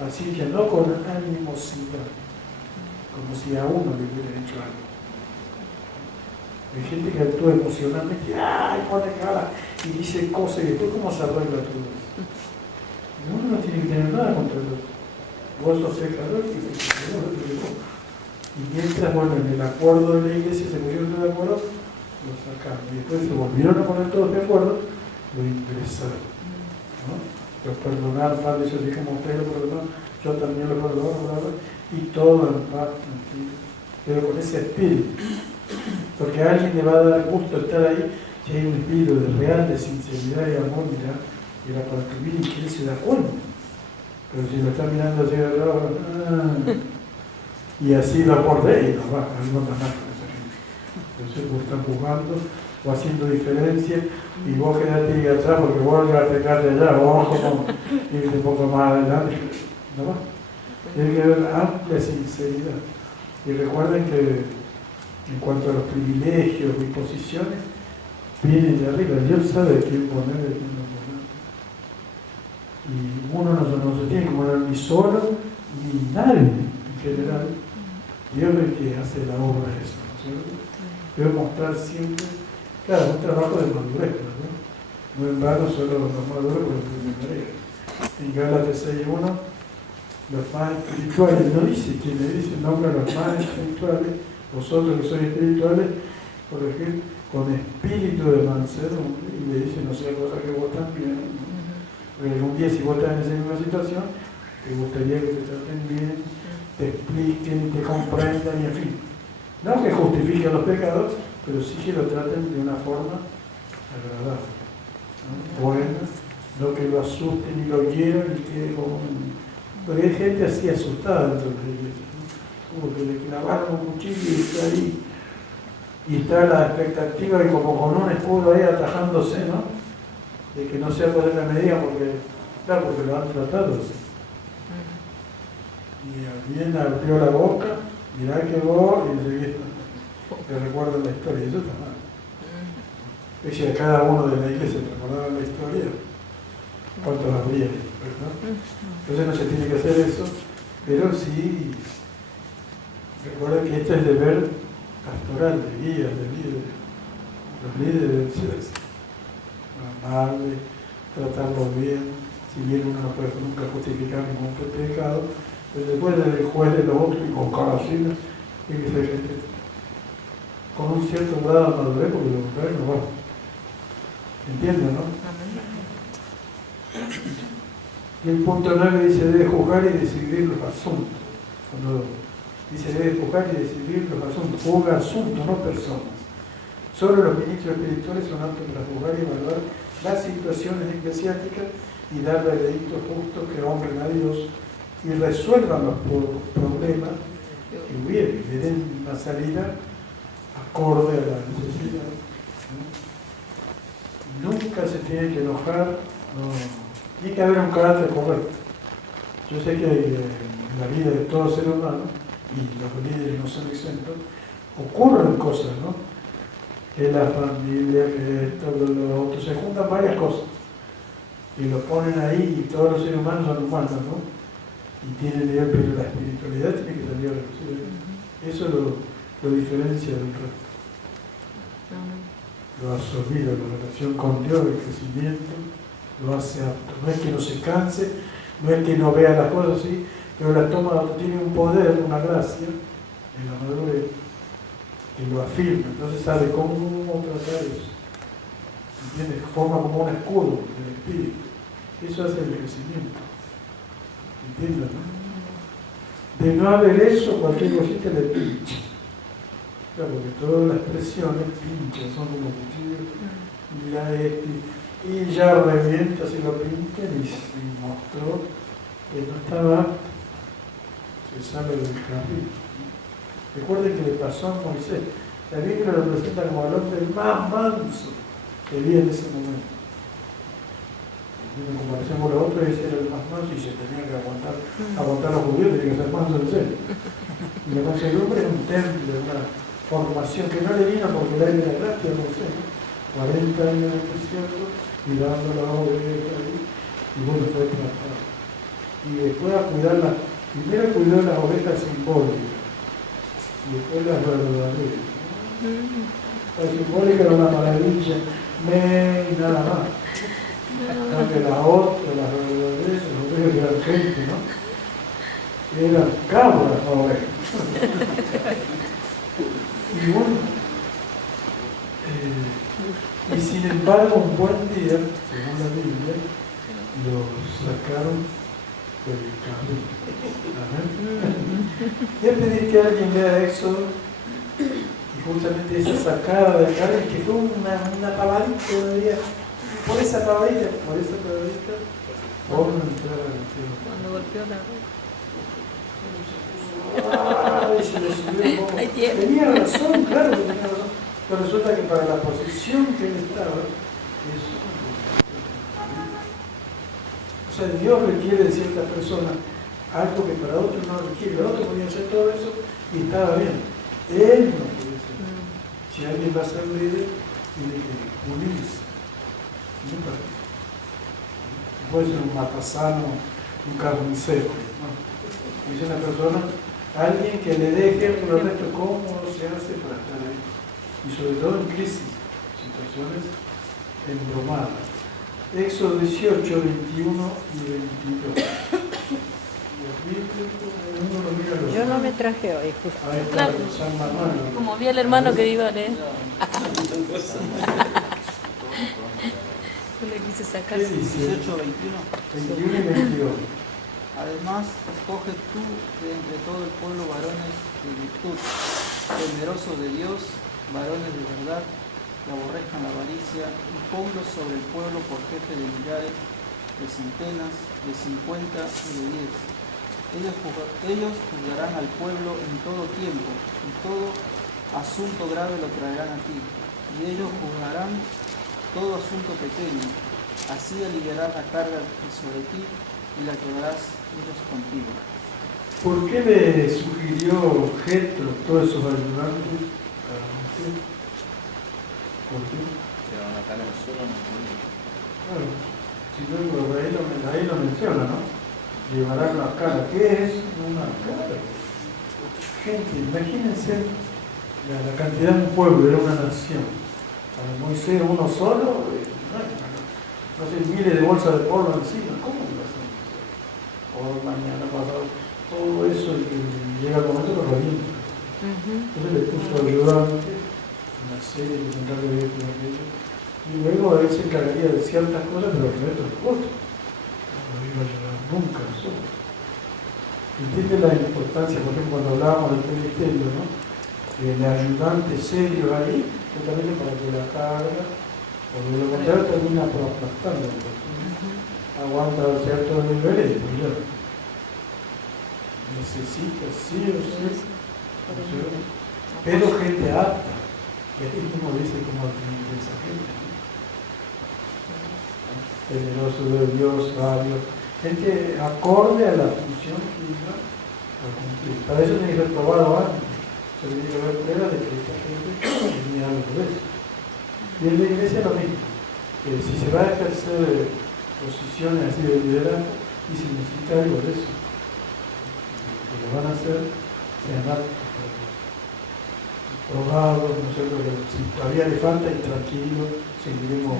así que no con animosidad, como si a uno le hubieran hecho algo. Hay gente que actúa emocionalmente, ¡ay! Pone cara y dice cosas, y después ¿cómo se arregla todo eso? Y uno no tiene que tener nada contra el otro. Vos sos pecador y mientras, bueno, en el acuerdo de la iglesia se pusieron de acuerdo, lo sacaron. Y después se volvieron a poner todos de acuerdo, lo ingresaron. ¿No? Lo perdonaron, Padre, yo así como usted lo perdonó, yo también lo perdono, y todo en paz, tranquilo. Pero con ese espíritu. Porque a alguien le va a dar gusto estar ahí si hay un espíritu de real, de sinceridad y amor, mira para tu vida y que él se da cuenta. Pero si lo está mirando así de lado, y así lo acordé y no va, a mí no más con esa gente. Entonces vos estás jugando o haciendo diferencia y vos quedate ahí atrás porque vos ya te quedaste allá, vos como irte un poco más adelante. No va. Tiene que haber amplia sinceridad. Y recuerden que en cuanto a los privilegios y posiciones, vienen de arriba. Dios sabe a quién poner y a quién no poner. Y uno no se tiene que poner ni solo, ni nadie en general. Dios es el que hace la obra de eso, ¿no es cierto? Debe mostrar siempre, claro, un trabajo de madurez, ¿no? No en vano solo los maduros por el primer. En Gálatas 6:1, los más espirituales, no dice quién le dice, nombra a los más espirituales, vosotros que sois espirituales, por ejemplo, con espíritu de mansedumbre, y le dice, no sea cosa que vos también. Porque algún día, si vos estás en esa misma situación, te gustaría que te traten bien, te expliquen, te comprendan, y en fin. No que justifiquen los pecados, pero sí que lo traten de una forma agradable, ¿no? Buena, no que lo asusten y lo hieran y quede como... Porque hay gente así asustada dentro de la iglesia, ¿no? Como que le clavaron un cuchillo y está ahí. Y está la expectativa de como con un escudo ahí atajándose, ¿no? De que no sea poder la medida porque, claro, porque lo han tratado así. Y alguien abrió la boca, mirá que vos, y enseguida te recuerdan la historia, y eso está mal. Es que a cada uno de la iglesia recordaban la historia, ¿cuántos habría ahí? ¿Verdad? Entonces no se tiene que hacer eso, pero sí, recuerda que este es deber pastoral, de guías, de líderes. Los líderes deben ser así, amables, tratarlos bien, si bien uno no puede nunca justificar ningún pecado, pero después del juez de los otros y con cara así, tiene que ser gente con un cierto grado de madurez, porque lo contrario no va. ¿Entienden, no? Y el punto 9 dice, debe juzgar y decidir los asuntos. Cuando dice, debe juzgar y decidir los asuntos. Juzga asuntos, no personas. Solo los ministros espirituales son aptos para juzgar y evaluar las situaciones eclesiásticas y dar veredictos justos que honren a Dios y resuelvan los problemas que hubieren, que den una salida acorde a la necesidad. ¿No? Nunca se tiene que enojar, no. Tiene que haber un carácter correcto. Yo sé que en la vida de todo ser humano, y los líderes no son exentos, ocurren cosas, ¿no? Que la familia, que esto, lo otro, se juntan varias cosas y lo ponen ahí y todos los seres humanos son humanos, ¿no? Y tienen nivel, pero la espiritualidad tiene que salir a relucir. Eso lo diferencia del resto. Lo absorbido, la relación con Dios, el crecimiento, lo hace apto. No es que no se canse, no es que no vea las cosas así, pero la toma tiene un poder, una gracia en la madurez que lo afirma, entonces sabe cómo tratar eso. ¿entiendes? Forma como un escudo del espíritu. Eso hace el crecimiento. ¿Entiendes? ¿No? De no haber eso, cualquier cosita le pincha. Claro, porque todas las presiones pinchan, son como cuchillos. Y ya revienta si lo pintan y mostró que no estaba, se sale del camino. Recuerden que le pasó a Moisés. La Biblia lo presenta como el hombre más manso que había en ese momento. En comparación con los otros, ese era el más manso y se tenía que aguantar a los judíos, tenía que ser manso en serio. Y le consiguió hombre en un templo, una formación que no le vino porque le era gracia a Moisés, ¿no? 40 años en el desierto, cuidando las ovejas ahí, y bueno, fue tratado. Y después a cuidarlas, primero cuidó las ovejas simbólicas, y después las verdaderas. La simbólica era una maravilla, y nada más. Aunque las otras, las verdaderas, las ovejas eran gente, ¿no? Eran cabras ovejas. Y bueno, y sin embargo, un buen día, según la Biblia, lo sacaron del camino. Amén. Voy a pedir que alguien lea Éxodo, y justamente esa sacada del camino, que fue una pavadita todavía. Por esa pavadita, por no entrar al cielo. Cuando golpeó la Ay, se le subió un poco. Tenía razón, claro que tenía razón. Pero resulta que para la posición que él estaba, eso. O sea, Dios requiere de ciertas personas algo que para otros no requiere. El otro podía hacer todo eso y estaba bien. Él no puede ser. Si alguien va a ser líder, tiene que unirse. Nunca. Puede ser un matasano, un carnicero. ¿No? Es una persona, alguien que le dé ejemplo al resto cómo se hace para estar ahí. Y sobre todo en crisis, situaciones embromadas. Éxodo 18, 21 y 22. Yo no me traje hoy, justo. Ahí está, Claro. San Manuel. como vi al hermano que iba a leer. Yo le quise sacar. ¿Qué dice? 18, 21. 21 y 22. Además, escoge tú de entre todo el pueblo varones de virtud, temerosos de Dios, varones de verdad, que aborrezcan la avaricia, y ponlos sobre el pueblo por jefe de millares, de centenas, de 50 y de 10. Ellos juzgarán al pueblo en todo tiempo, y todo asunto grave lo traerán a ti, y ellos juzgarán todo asunto pequeño. Así aliviarás la carga sobre ti y la llevarás ellos contigo. ¿Por qué le sugirió Jetro todos esos ayudantes a Moisés? ¿Por qué? Claro, si luego ahí lo menciona, ¿no? Llevarán la cara. ¿Qué es una cara? Gente, imagínense la cantidad de un pueblo, era una nación. Para Moisés uno solo, no sé, miles de bolsas de polvo encima. ¿Cómo lo hacen? O mañana pasado, todo eso y llega el momento que lo revienta. Entonces le puso ayudante, una serie que se encarga de esto y aquello. Y luego él se encargaría de ciertas cosas, pero el resto es otro. No lo iba a ayudar nunca nosotros. Entiende la importancia, por ejemplo, cuando hablábamos del ministerio, ¿no? El ayudante serio ahí, justamente para que la carga, o de lo contrario termina aplastando. Aguanta ciertos niveles y pues ya. Necesita sí o sí, pero gente apta. Y aquí mismo dice como de esa gente. Temeroso de Dios, sabio. Gente acorde a la función que iba a cumplir. Para eso tiene que ser probado antes. Se tiene que haber pruebas de que esta gente tenía algo de eso. Y en la iglesia lo mismo. Si se va a ejercer posiciones así de liderazgo, y se necesita algo de eso. Lo que van a hacer sean aptos, probados, no sé, si todavía le falta, y tranquilo, seguiremos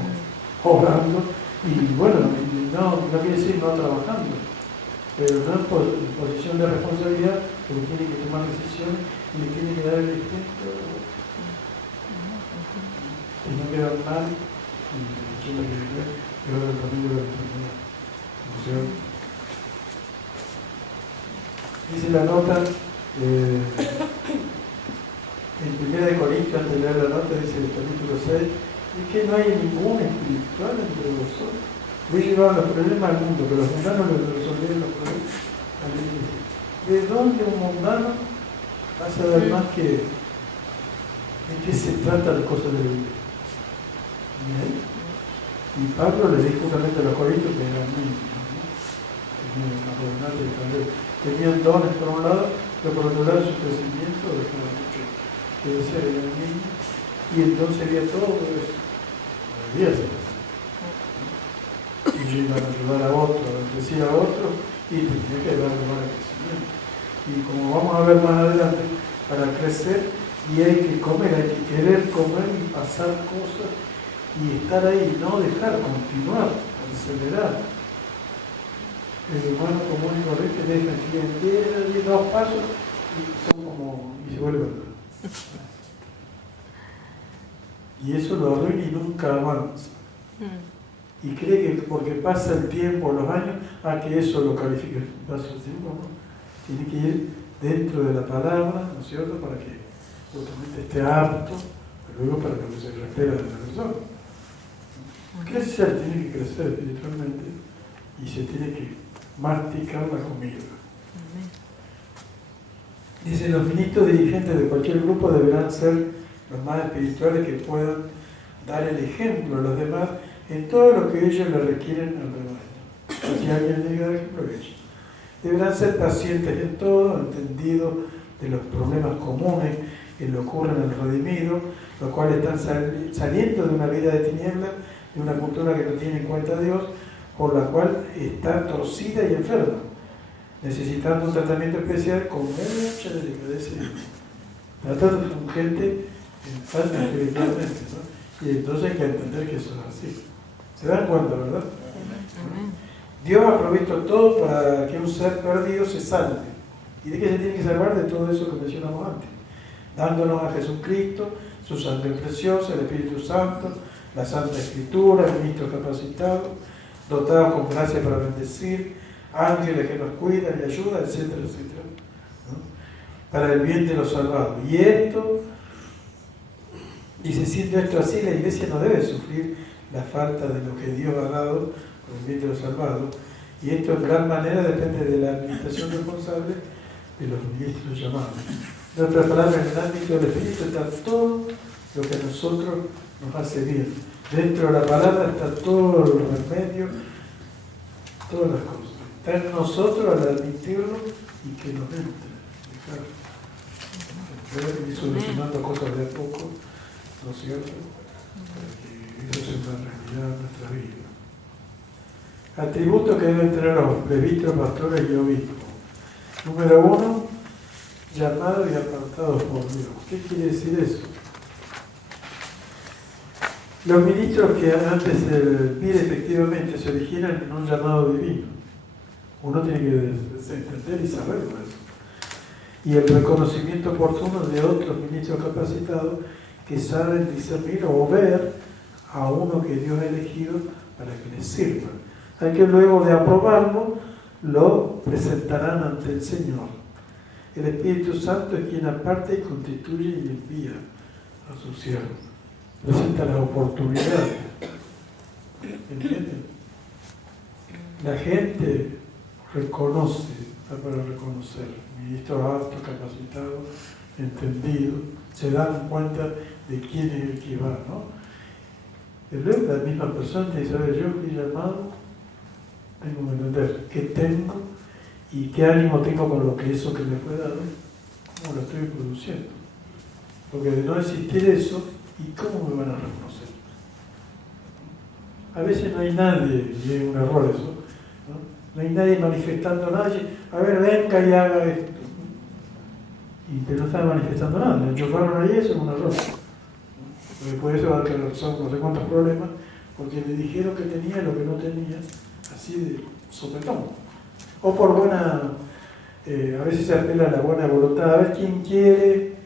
orando. Y bueno, no quiere decir no trabajando, pero no en posición de responsabilidad, porque tiene que tomar decisiones y le tiene que dar el ejemplo. Y no quedar mal, yo me quedé, y ahora también de la enfermedad. ¿No es cierto? Dice la nota, en 1 Corintios, antes de leer la nota, dice el capítulo 6, es que no hay ningún espiritual entre vosotros. Voy a llevar los problemas al mundo, pero los mundanos les resolvieron los problemas a la iglesia. ¿De dónde un mundano va a saber más que en qué se trata las cosas de la iglesia? Y Pablo le dijo justamente a los corintios que eran niños, tenían dones por un lado, pero por otro lado su crecimiento dejaba mucho que desear, eran niños, y entonces había todo eso. Había eso. Y iban a ayudar a otro, a decir a otro, y tenía que dar lugar al crecimiento. Y como vamos a ver más adelante, para crecer, y hay que comer, hay que querer comer y pasar cosas, y estar ahí, no dejar, continuar, acelerar. El humano común y corriente deja que 2 pasos y son como, y se vuelve atrás. Y eso lo arruina y nunca avanza. Y cree que porque pasa el tiempo, los años, que eso lo califica. Pasa el tiempo, ¿no? Tiene que ir dentro de la palabra, ¿no es cierto?, para que justamente esté apto, pero luego para lo que se espera de la persona. Crecer tiene que crecer espiritualmente y se tiene que masticar la comida. Dice, los ministros dirigentes de cualquier grupo deberán ser los más espirituales que puedan dar el ejemplo a los demás en todo lo que ellos le requieren al rebaño. Si alguien le diga el ejemplo, ellos. Deberán ser pacientes en todo, entendidos de los problemas comunes que le ocurren al redimido, los cuales están saliendo de una vida de tinieblas, de una cultura que no tiene en cuenta a Dios, por la cual está torcida y enferma, necesitando un tratamiento especial con mucha delicadeza. Tratando con gente enferma espiritualmente, ¿no? Y entonces hay que entender que eso es así. ¿Se dan cuenta, verdad? Dios ha provisto todo para que un ser perdido se salve. ¿Y de qué se tiene que salvar? De todo eso que mencionamos antes. Dándonos a Jesucristo, su sangre preciosa, el Espíritu Santo, la Santa Escritura, el ministro capacitado, dotados con gracia para bendecir, ángeles que nos cuidan y ayudan, etcétera, etcétera, ¿no? Para el bien de los salvados. Y esto, dice, siendo esto así, la iglesia no debe sufrir la falta de lo que Dios ha dado por el bien de los salvados. Y esto en gran manera depende de la administración responsable de los ministros llamados. De otras palabras, en el ámbito del Espíritu está todo lo que a nosotros nos hace bien. Dentro de la palabra está todo el remedio, todas las cosas. Está en nosotros al admitirlo y que nos entre. Dejar ir solucionando cosas de a poco, ¿no es cierto? Para que eso sea una realidad en nuestra vida. Atributos que deben tener los presbíteros, pastores y obispos. Número 1, llamados y apartados por Dios. ¿Qué quiere decir eso? Los ministros que antes de servir efectivamente se originan en un llamado divino. Uno tiene que entender y saberlo eso. Y el reconocimiento oportuno de otros ministros capacitados que saben discernir o ver a uno que Dios ha elegido para que les sirva. Hay que luego de aprobarlo, lo presentarán ante el Señor. El Espíritu Santo es quien aparte y constituye y envía a sus siervos. Presenta las oportunidades. ¿Entienden? La gente reconoce, está para reconocer, ministros aptos, capacitados, entendidos, se dan cuenta de quién es el que va, ¿no? Y luego la misma persona dice, a ver, yo fui llamado, tengo que entender qué tengo y qué ánimo tengo con lo que eso que me fue dado, cómo lo estoy produciendo. Porque de no existir eso, ¿y cómo me van a reconocer? A veces no hay nadie, y es un error eso, no hay nadie manifestando a nadie, a ver, venga y haga esto. Y no están manifestando nada, le enchufaron ahí, eso es un error. Después de eso va a causar no sé cuántos problemas, porque le dijeron que tenía lo que no tenía, así de sopetón. O por buena, a veces se apela a la buena voluntad, a ver quién quiere.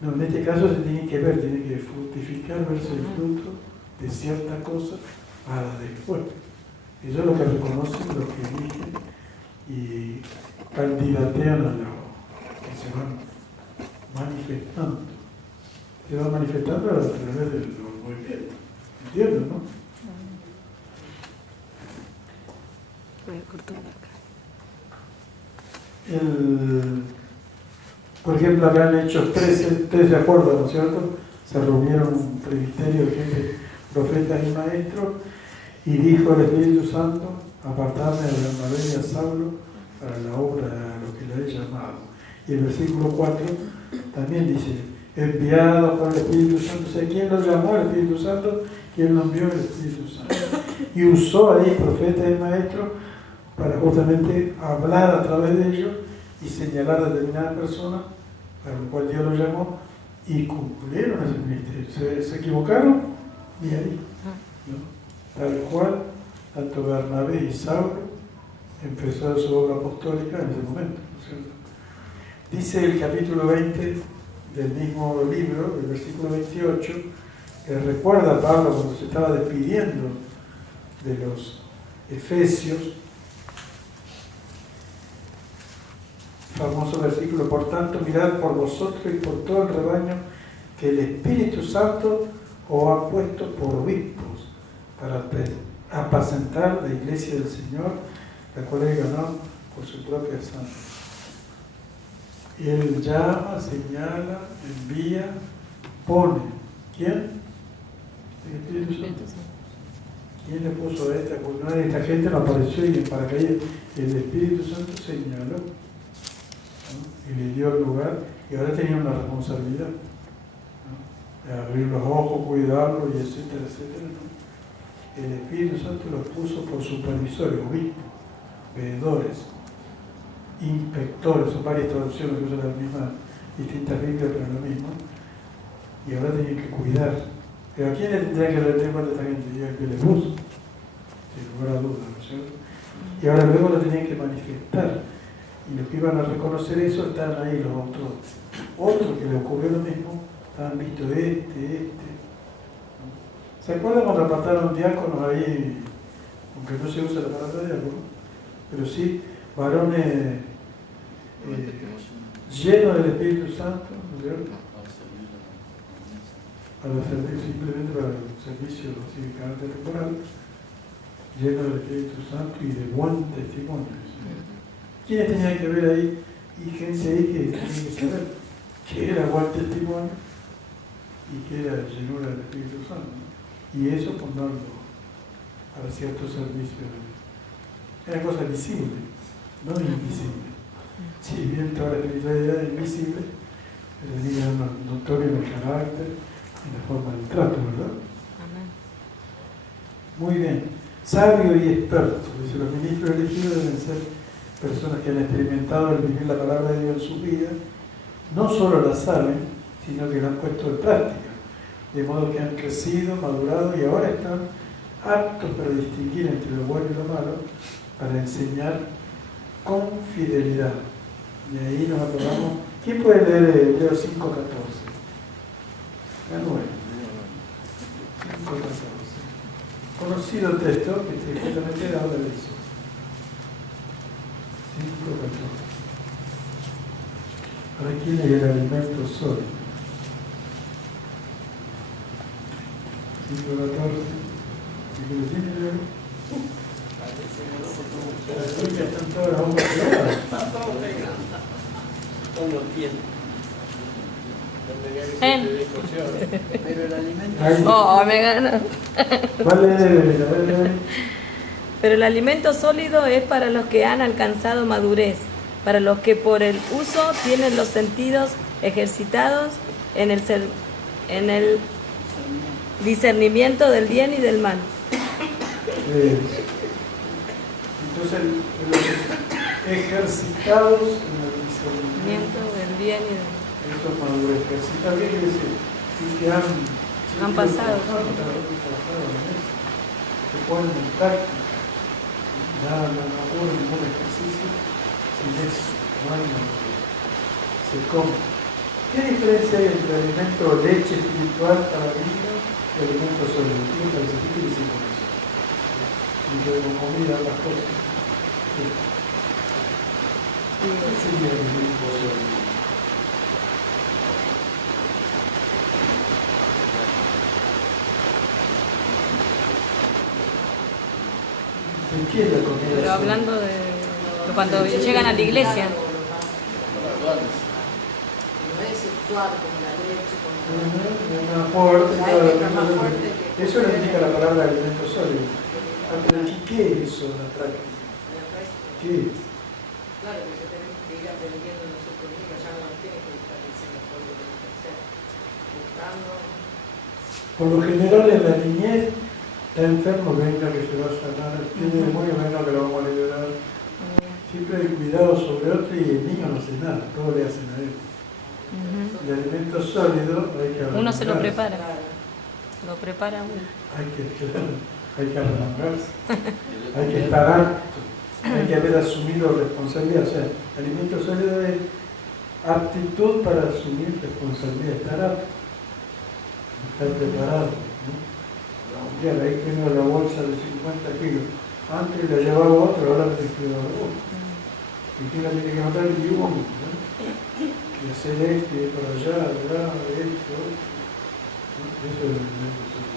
No, en este caso se tiene que ver, tiene que fructificar, verse el fruto de cierta cosa a la después. Ellos lo que reconocen, lo que eligen y candidatean a lo que se van manifestando. Se van manifestando a través de los movimientos. ¿Entienden, no? Voy a cortar acá. Por ejemplo, acá en Hechos 13 acuerdos, ¿no es cierto? Se reunieron un presbiterio de gente, profetas y maestros, y dijo el Espíritu Santo: apartarme de Bernabé y a Saulo para la obra a lo que le he llamado. Y el versículo 4 también dice: enviado por el Espíritu Santo. O sea, ¿quién lo llamó? El Espíritu Santo. ¿Quién lo envió? El Espíritu Santo. Y usó ahí profetas y maestros para justamente hablar a través de ellos y señalar a determinadas personas para lo cual Dios los llamó, y cumplieron ese ministerio. ¿Se equivocaron? Ni ahí, ¿no? Tal cual, tanto Bernabé y Saulo empezó su obra apostólica en ese momento, ¿no es cierto? Dice el capítulo 20 del mismo libro, el versículo 28, que recuerda a Pablo cuando se estaba despidiendo de los efesios, famoso versículo: por tanto, mirad por vosotros y por todo el rebaño que el Espíritu Santo os ha puesto por obispos para apacentar la iglesia del Señor, la cual él ganó por su propia sangre. Y él llama, señala, envía, pone. ¿Quién? El Espíritu Santo. ¿Quién le puso a esta? Porque no, esta gente no apareció y en paracaídas. El Espíritu Santo señaló, ¿no? Y le dio el lugar, y ahora tenía una responsabilidad, ¿no? De abrir los ojos, cuidarlo, y etcétera, etcétera, ¿no? El Espíritu Santo los puso por supervisores, obispos, veedores, inspectores. Son varias traducciones que usan las mismas, distintas Biblias, pero lo mismo. Y ahora tenían que cuidar. Pero ¿a quién le tendría que rendir cuenta esta gente? Y al que le puso, sin lugar a dudas, ¿no es cierto? Y ahora luego lo tenían que manifestar. Y los que iban a reconocer eso estaban ahí, los otros que le ocurrió lo mismo, estaban vistos este. ¿No? ¿Se acuerdan cuando apartaron diáconos ahí? Aunque no se usa la palabra diácono, pero sí varones llenos del Espíritu Santo, ¿no es cierto? Para servir, simplemente para el servicio cívico temporal, lleno del Espíritu Santo y de buen testimonio. ¿Quiénes tenían que ver ahí? Y gente ahí que tenía que saber que era buen testimonio y que era llenura del Espíritu Santo, ¿no? Y eso ponerlo para ciertos servicios. Era cosa visible, no invisible. Si bien toda la espiritualidad es invisible, pero era notorio en el carácter, en la forma del trato, ¿verdad? Amén. Muy bien. Sabio y experto. Dice, los ministros elegidos deben ser personas que han experimentado el vivir la palabra de Dios en su vida. No solo la saben, sino que la han puesto en práctica. De modo que han crecido, madurado y ahora están aptos para distinguir entre lo bueno y lo malo, para enseñar con fidelidad. Y ahí nos acordamos. ¿Quién puede leer Hebreos 5:14? Manuel. 5:14. Conocido el texto, que justamente habla de eso. 5:14. Ahora, ¿quién es el alimento sólido? 5:14. ¿Y que lo tiene luego? Están todas las hojas pegadas. Pero el alimento Oh, me gana. Vale. Pero el alimento sólido es para los que han alcanzado madurez, para los que por el uso tienen los sentidos ejercitados en el discernimiento del bien y del mal. Entonces, los ejercitados en el discernimiento Del bien y del mal. esto es madurez. Ejercitar, ¿qué quiere decir? Sí, que Han pasado. Se ponen en práctica. Nada, no ocurre ningún ejercicio sin eso. No hay nada. Se come. ¿Qué diferencia hay entre alimento o leche espiritual para vida alimento sólido. ¿Qué parece? ¿Qué quiere decir con eso? Y yo con comida, las cosas. ¿Qué sería el alimento sólido? ¿De qué es la comida Pero sólida? hablando de cuando llegan a la iglesia. No es sexual como la leche, como Más fuerte, la claro, ética más fuerte que eso le indica la palabra alimento sólido. Pero ¿qué es eso en la práctica? ¿Qué es? claro, que se tenemos que ir aprendiendo nosotros mismos, ya no nos tiene que estar diciendo todo lo que tenemos que hacer, buscando. Por lo general en la niñez, está enfermo, venga que se va a sanar, tiene demonio, venga que lo vamos a liberar. Siempre hay cuidado sobre otro y el niño no hace nada, todo le hacen a él. El alimento sólido hay que arrancarse. Uno se lo prepara, Claro. lo prepara uno. Hay que arrancarse, hay que estar alto, hay que haber asumido responsabilidad. O sea, el alimento sólido es aptitud para asumir responsabilidad, estar apto, estar preparado, ¿no? Ya, ahí tengo la bolsa de 50 kilos. Antes la llevaba otro, ahora me llevaba otro. Y quién la tiene que matar y uno, ¿no? Y hacer esto, y para allá, esto. ¿No? Eso es la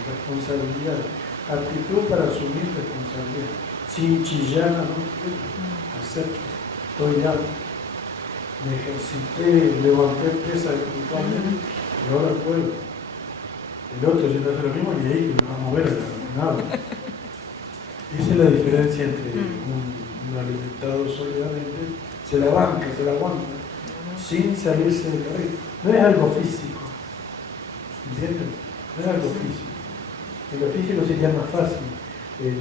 responsabilidad. Actitud para asumir responsabilidad. Sin chillar, ¿no? Hacer, estoy ya. Me ejercité, levanté pesa espiritualmente y ahora puedo. El otro ya no hace lo mismo y ahí lo va a mover nada. Esa es la diferencia entre un alimentado sólidamente, se la banca, se la aguanta, sin salirse del carril. No es algo físico, ¿entienden? No es algo físico. En lo físico sería más fácil,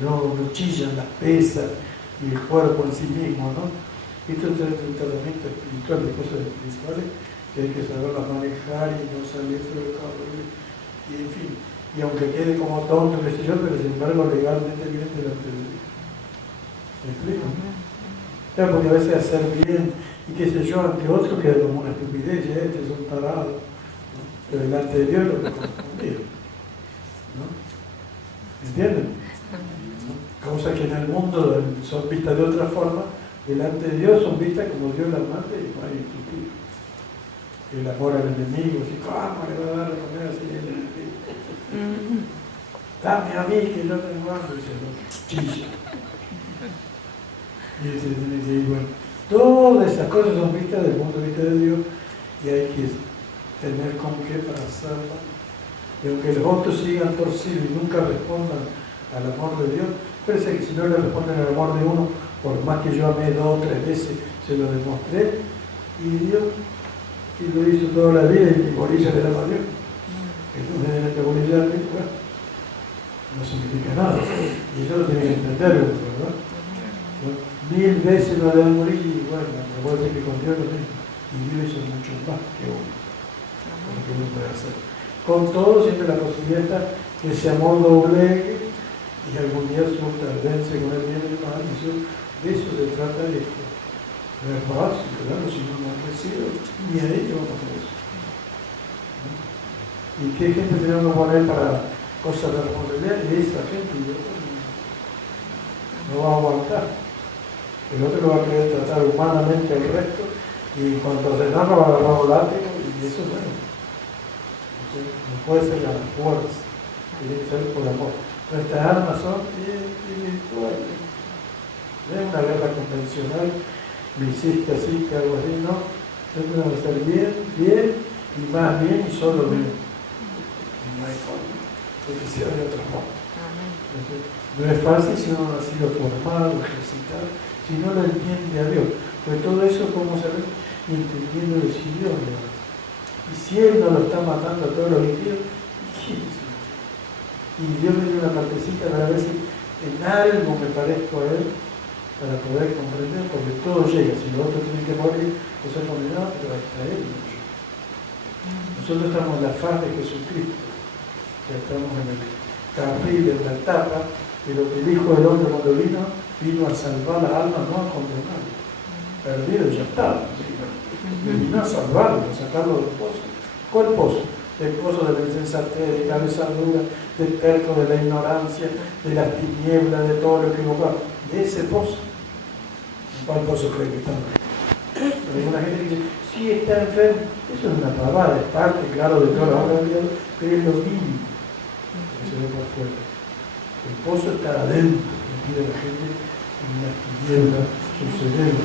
no chillan las pesas y el cuerpo en sí mismo, ¿no? Esto es un tratamiento espiritual, de cosas espirituales que hay que saberlas manejar y no salirse del carril, y en fin. Y aunque quede como tonto, qué sé yo, pero sin embargo legalmente viene delante de Dios. ¿Me explico? Claro, porque a veces hacer bien y qué sé yo, ante otros queda como una estupidez, ya este es un tarado, ¿no? Pero delante de Dios es lo que correspondía, ¿no? ¿Entienden? ¿No? Cosas que en el mundo son vistas de otra forma, delante de Dios son vistas como Dios las manda y no hay estúpido. El amor al enemigo, así, ¿cómo le va a dar de comer así al enemigo? Dame a mí que yo tengo hambre, dice, no, chilla. Y bueno, todas esas cosas son vistas desde el punto de vista de Dios y hay que tener con qué para hacerlas. Y aunque los otros sigan torcidos y nunca respondan al amor de Dios, parece que si no le responden al amor de uno, por más que yo amé 2 o 3 veces, se lo demostré, y Dios, y lo hizo toda la vida y mi bolilla le daba a Dios. Entonces en esta bolilla, bueno, no significa nada. Y eso lo tiene que entender uno, ¿verdad? ¿No? 1000 veces no le dan morir y bueno, me voy a decir que con Dios lo mismo. Y Dios hizo mucho más que uno. Lo que uno puede hacer. Con todo, siempre la posibilidad está que ese amor doblegue y algún día surta vence con el bien y el mal. De eso se trata esto. No es fácil, claro, si no hemos crecido, ni a ellos vamos a eso. ¿Y qué gente tenemos que poner para cosas de responsabilidad? Y esa gente no va a aguantar. El otro lo va a querer tratar humanamente al resto y cuando se enoja va a agarrar un látigo y eso es bueno. No puede ser a la fuerza, tiene que ser por amor. Nuestras armas son espirituales. No es una guerra convencional, me hiciste así, que hago así, no. Siempre vamos a hacer bien, bien y más bien y solo bien. No hay forma, porque sea de otra forma. Entonces, no es fácil si uno no ha sido formado, ejercitado, si no lo entiende a Dios. Pues todo eso, ¿cómo se ve? Entendiendo el Dios. Y si Él no lo está matando a todos los impíos, ¿quién es? Y Dios me dio una partecita para ver si en algo me parezco a Él, para poder comprender, porque todo llega. Si los otros tienen que morir o ser condenados, pero ahí está Él. Nosotros estamos en la faz de Jesucristo. Ya estamos en el carril, en la etapa de lo que el Hijo del Hombre cuando vino a salvar la alma, no a condenar. Perdido ya estaba. Vino a salvarlo, a sacarlo del pozo. ¿Cuál pozo? del pozo de la insensatez, de cabeza dura, del perco de la ignorancia, de las tinieblas, de todo lo equivocado. De ese pozo. ¿En cuál pozo cree que estamos? Pero hay una gente que dice, sí, está enfermo. Eso es una pavada, es parte, claro, de toda la obra de Dios, pero es lo mínimo que se ve por fuera. El pozo está adentro, metida la gente en las tinieblas, su cerebro.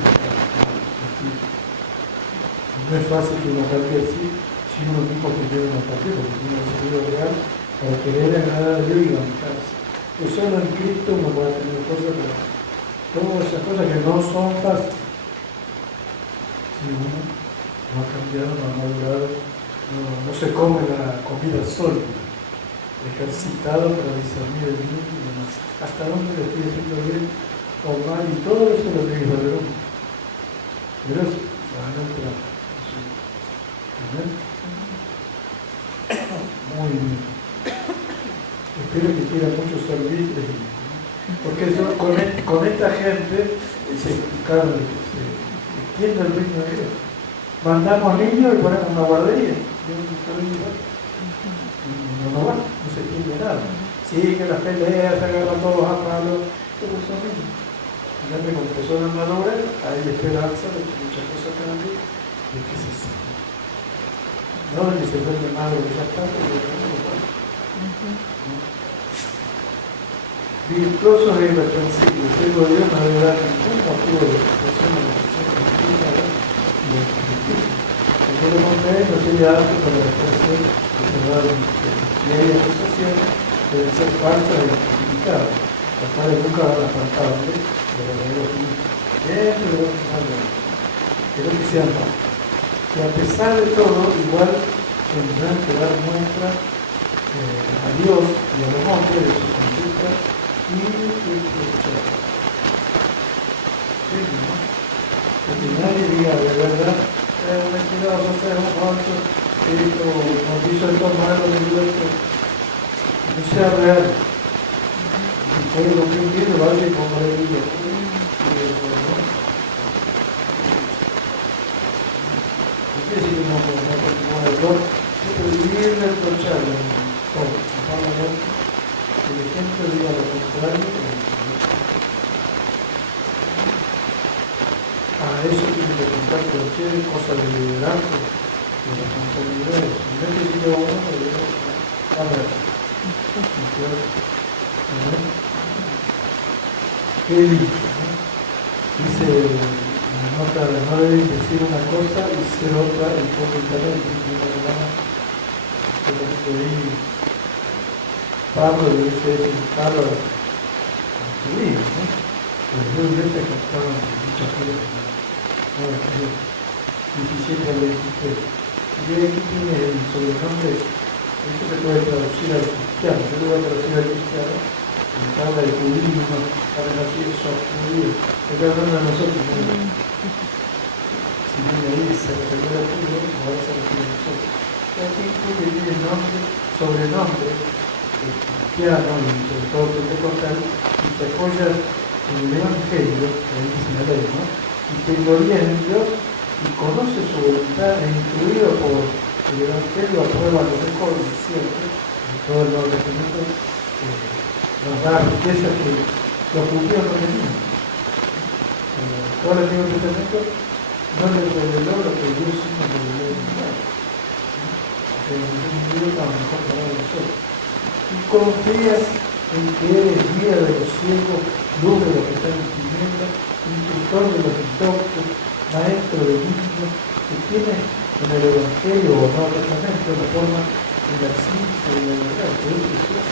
No es fácil que uno cambie así si uno mismo primero no cambie, porque tiene un sentido real para querer agradar a Dios y levantarse. Pues solo en Cristo uno puede tener cosas, pero todas esas cosas que no son fáciles. Si uno no ha cambiado, no ha madurado, no se come la comida sólida, ejercitado para discernir el bien y demás. Hasta dónde le estoy haciendo bien o mal, y todo eso lo tiene que saber uno. Pero eso, realmente. ¿Amén? Muy bien. Espero que quiera mucho servir, porque con esta gente se explicaron, se extiende el reino de Dios. Mandamos niños y ponemos una guardería. No va, no se entiende nada. Sí, que las peleas se agarran todos a palos, todo eso mismo. Fíjate, con personas maduras hay esperanza de que muchas cosas cambien y que se sigan. No de que se vuelve malo que ya está, pero no lo pasa. Virtuosos e irreprensibles. El Hijo de Dios no debe dar ningún motivo de frustración o de el pueblo contrario no tiene apto para ejercer el verdadero ministerio. Y hay acusaciones deben ser falsas e injustificadas, las cuales nunca van a faltar de verdaderos ministros. Pero que sean falsas. Que a pesar de todo, igual tendrán que dar muestra a Dios y a los hombres de su conducta y de su escuchar. ¿Sí, no? Que nadie diga de verdad, un mentiroso, un falso, esto nos hizo esto malo, no sea real. Si puede lo que entiende, vale como le digo. Es decir, no como error, pero vivir reprocharle todo, que el ejemplo diga lo contrario. A eso tiene que contar cualquier cosa de liderazgo, de responsabilidades. Si no te digo uno, te digo, a ver, ¿qué dice? Dice la nota, no deben decir una cosa y ser otra hipócritamente. Pablo le dice Pablo a su vida, ¿no? Pero yo veces que estaban muchas cosas, ¿no? 17 al 23. Y aquí tiene el sobrenombre, eso se puede traducir al cristiano, yo lo voy a traducir al cristiano, porque habla de judío, habla así, esos judíos, está hablando de nosotros, ¿no? Si viene ahí, se refiere a judío, ahora se refiere a nosotros. Y aquí que tiene nombre, sobrenombre, cristiano y sobre todo pentecostal, y te apoyas en el Evangelio, que ahí dice la ley, ¿no? Y te glorías en Dios y conoces su voluntad e instruido por el Evangelio aprueba lo mejor y cierto de todo el Nuevo Testamento, nos da riquezas que los judíos no tenían. Todo el Antiguo Testamento no les reveló lo que Dios sí nos reveló en el Nuevo. Que el Dios estaba mejor para nosotros. Y confías en que eres guía de los ciegos, luz de los que están en tinieblas, instructor de los indoctos, maestro de niños, que tienes en el Evangelio o Nuevo Testamento la forma de la ciencia y la verdad, que es Jesús.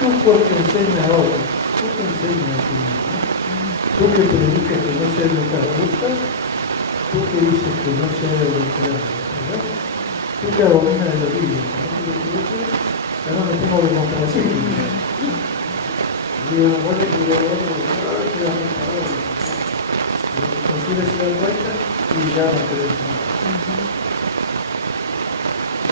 Tú porque enseñas a otros, tú te enseñas a ti mismo. Tú que predicas que no seas de carrusca, tú que dices que no seas de carrusca, tú que abominas de la Biblia, no me tengo que comprar así. Digo, bueno, que yo consigues la vuelta y ya no te ves más.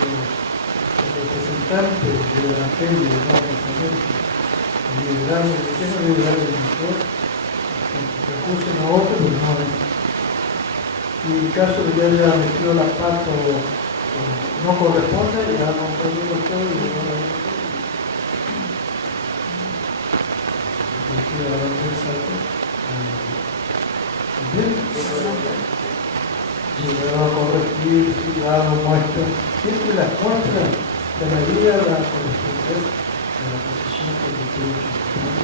Los representantes del Evangelio y del Nuevo Testamento, el liderazgo, ¿qué no liderazgo mejor? Que acusen a otros, pero no a mí. Y en caso de que haya metido la pata o no corresponde, ya no podemos todo y no lo si le va a corregir, si da muestra, siempre las muestras de la vida van a corresponder a la posición que le tiene que tomar.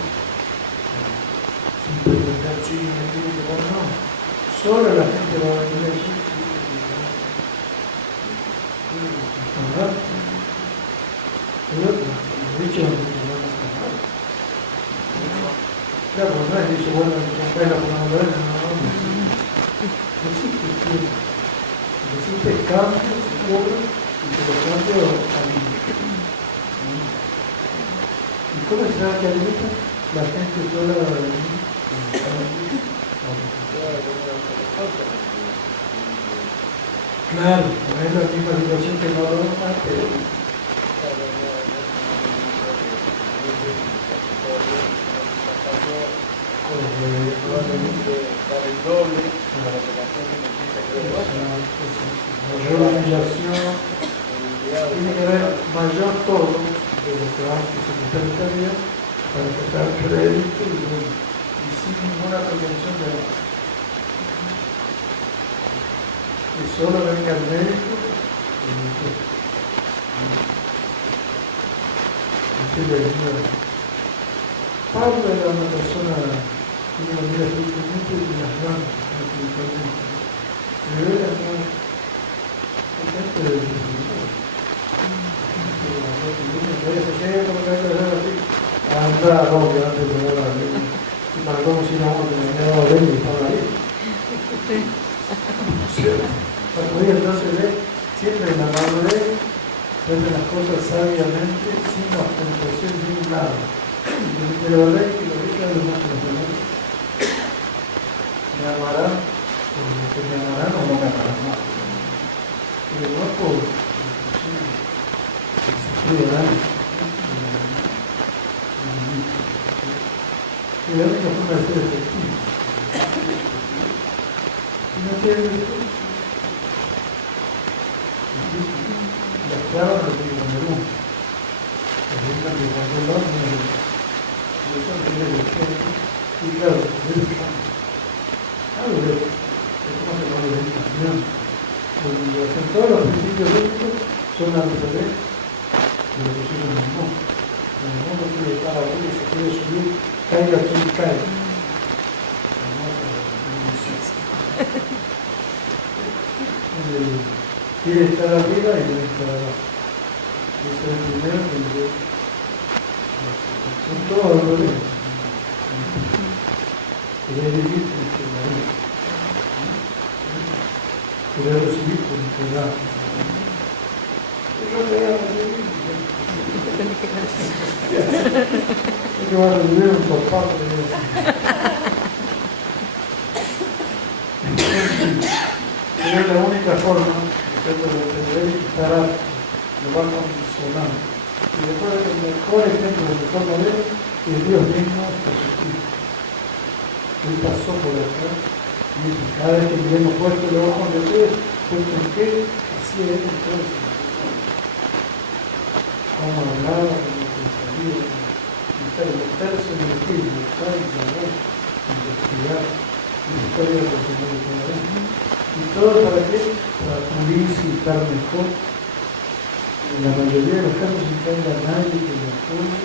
Sin pretender, sí, me tiene que ver, no. Solo la gente va a venir a decir, ¿verdad? Pero los dichos no van a tomar. Claro, no es dicho, bueno, compré la ponemos de no existe el tiempo. Existe el cambio, se ocurre, y que los cambios alimentan. ¿Y cómo se sabe que alimenta? La gente sola va a venir con el cambio. Claro, no es la misma situación que no da, pero probablemente dar el doble a la relación que empieza a creer. mayor humillación, tiene que haber mayor todo de lo que antes se necesitaría para empezar crédito y sin ninguna prevención de nada. Que solo venga el médico y Pablo era una persona que no mira espiritualmente y las ganas espiritualmente. Pero era muy potente de espiritual. Anda, no, que antes de ver la ley. Y para cómo si no, que me había dado ley y estaba ahí. La podía entonces ver siempre en la madurez, ver las cosas sabiamente, sin ostentación, sin nada. Pero la ley que lo diga de más me amarán, porque me amarán o no me amarán más. Pero no por y la única forma de ser efectivo. Si no quieren esto, la esclava no tiene que poner uno. La gente que cuando el otro no es. Y eso no tiene que ser. Y claro, es el cambio. Algo de eso. Es como se llama la educación. Todos los principios éticos son al revés de lo que sucede en el mundo. En el mundo quiere estar arriba y se quiere subir, caiga quien cae. Quiere estar arriba y quiere estar abajo. Ese es el primero que son todos los problemas. Querer vivir con que la vida. Querer recibir con que da. Yo le voy a recibir. Es que va a recibir un zapato. Pero es la única forma de entender y estar alto, lo va condicionando. Y después el mejor ejemplo, el mejor modelo, es Dios mismo Jesucristo. Él pasó por acá y cada vez que le hemos puesto los ojos de ustedes, puesto en qué, así es entonces. Cómo hablaba, cómo pensaría, meterse en el espíritu, buscar y saber, investigar, la historia de los señores de cada uno. ¿Y todo para qué? Para pulirse y estar mejor. En la mayoría de los casos sin que haya nadie que lo apoye,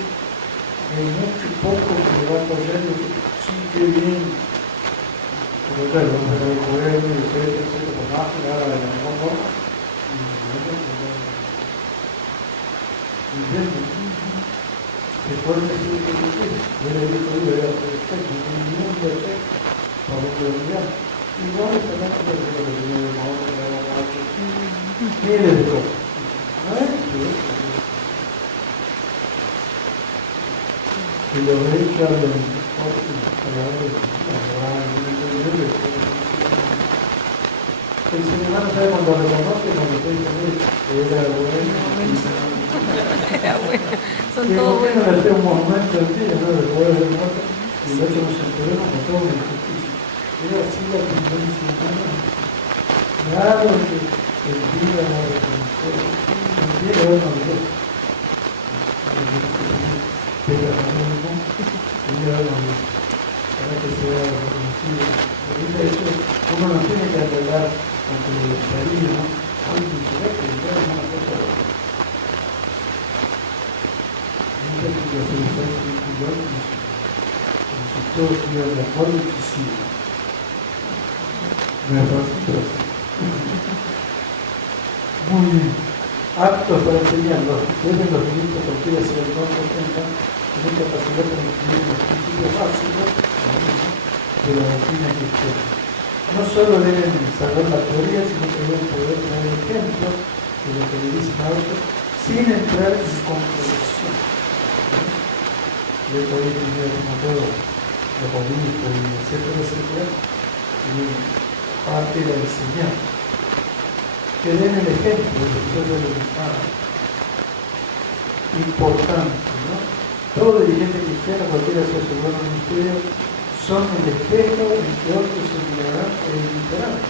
hay mucho y poco que le va a apoyar y decir, sí, qué bien. Pero claro, vamos a ver el gobierno y etcétera, por más que haga de la mejor forma. ¿Entiendes? Después de decir que yo quiero, yo le digo que era perfecto, no tiene ningún defecto para lo que lo mirar. Igual es la cosa de lo que tenía de modo, que era macho, miles de cosas. ¿No es? Y lo ve y habla de el ser humano sabe cuando reconoce, cuando te dice, era bueno. Era bueno. Son Y todos ¿por qué no buenos. le hacemos un monumento al día, no? De poder de muerte, y lo hecho nos enteremos con toda una injusticia. Era así la tendencia humana. Claro que el día no reconoce, conocido. Ahorita eso, uno no tiene que arreglar con que le gustaría, ¿no? Ay, mi ciudad que ya es una cosa. Nunca que la felicidad espiritual como si todos estuvieran de acuerdo y quisieran. No es fácil, pero sí. Muy bien. Aptos para enseñarlos. Deben los ministros cualquiera sea el don que tengan, tener capacidad para incluir los principios básicos de la doctrina cristiana. No solo deben saber la teoría, sino que deben poder dar ejemplos de lo que le dicen a otros, sin entrar en contradicción. De hecho, hoy en día, como todo, los obispos, etcétera, parte de la enseñanza. Que den el ejemplo de que son los hermanos. Importante, ¿no? Todo dirigente cristiano, cualquiera sea su buen ministerio, son el espejo en que otros se mirarán e imitarán.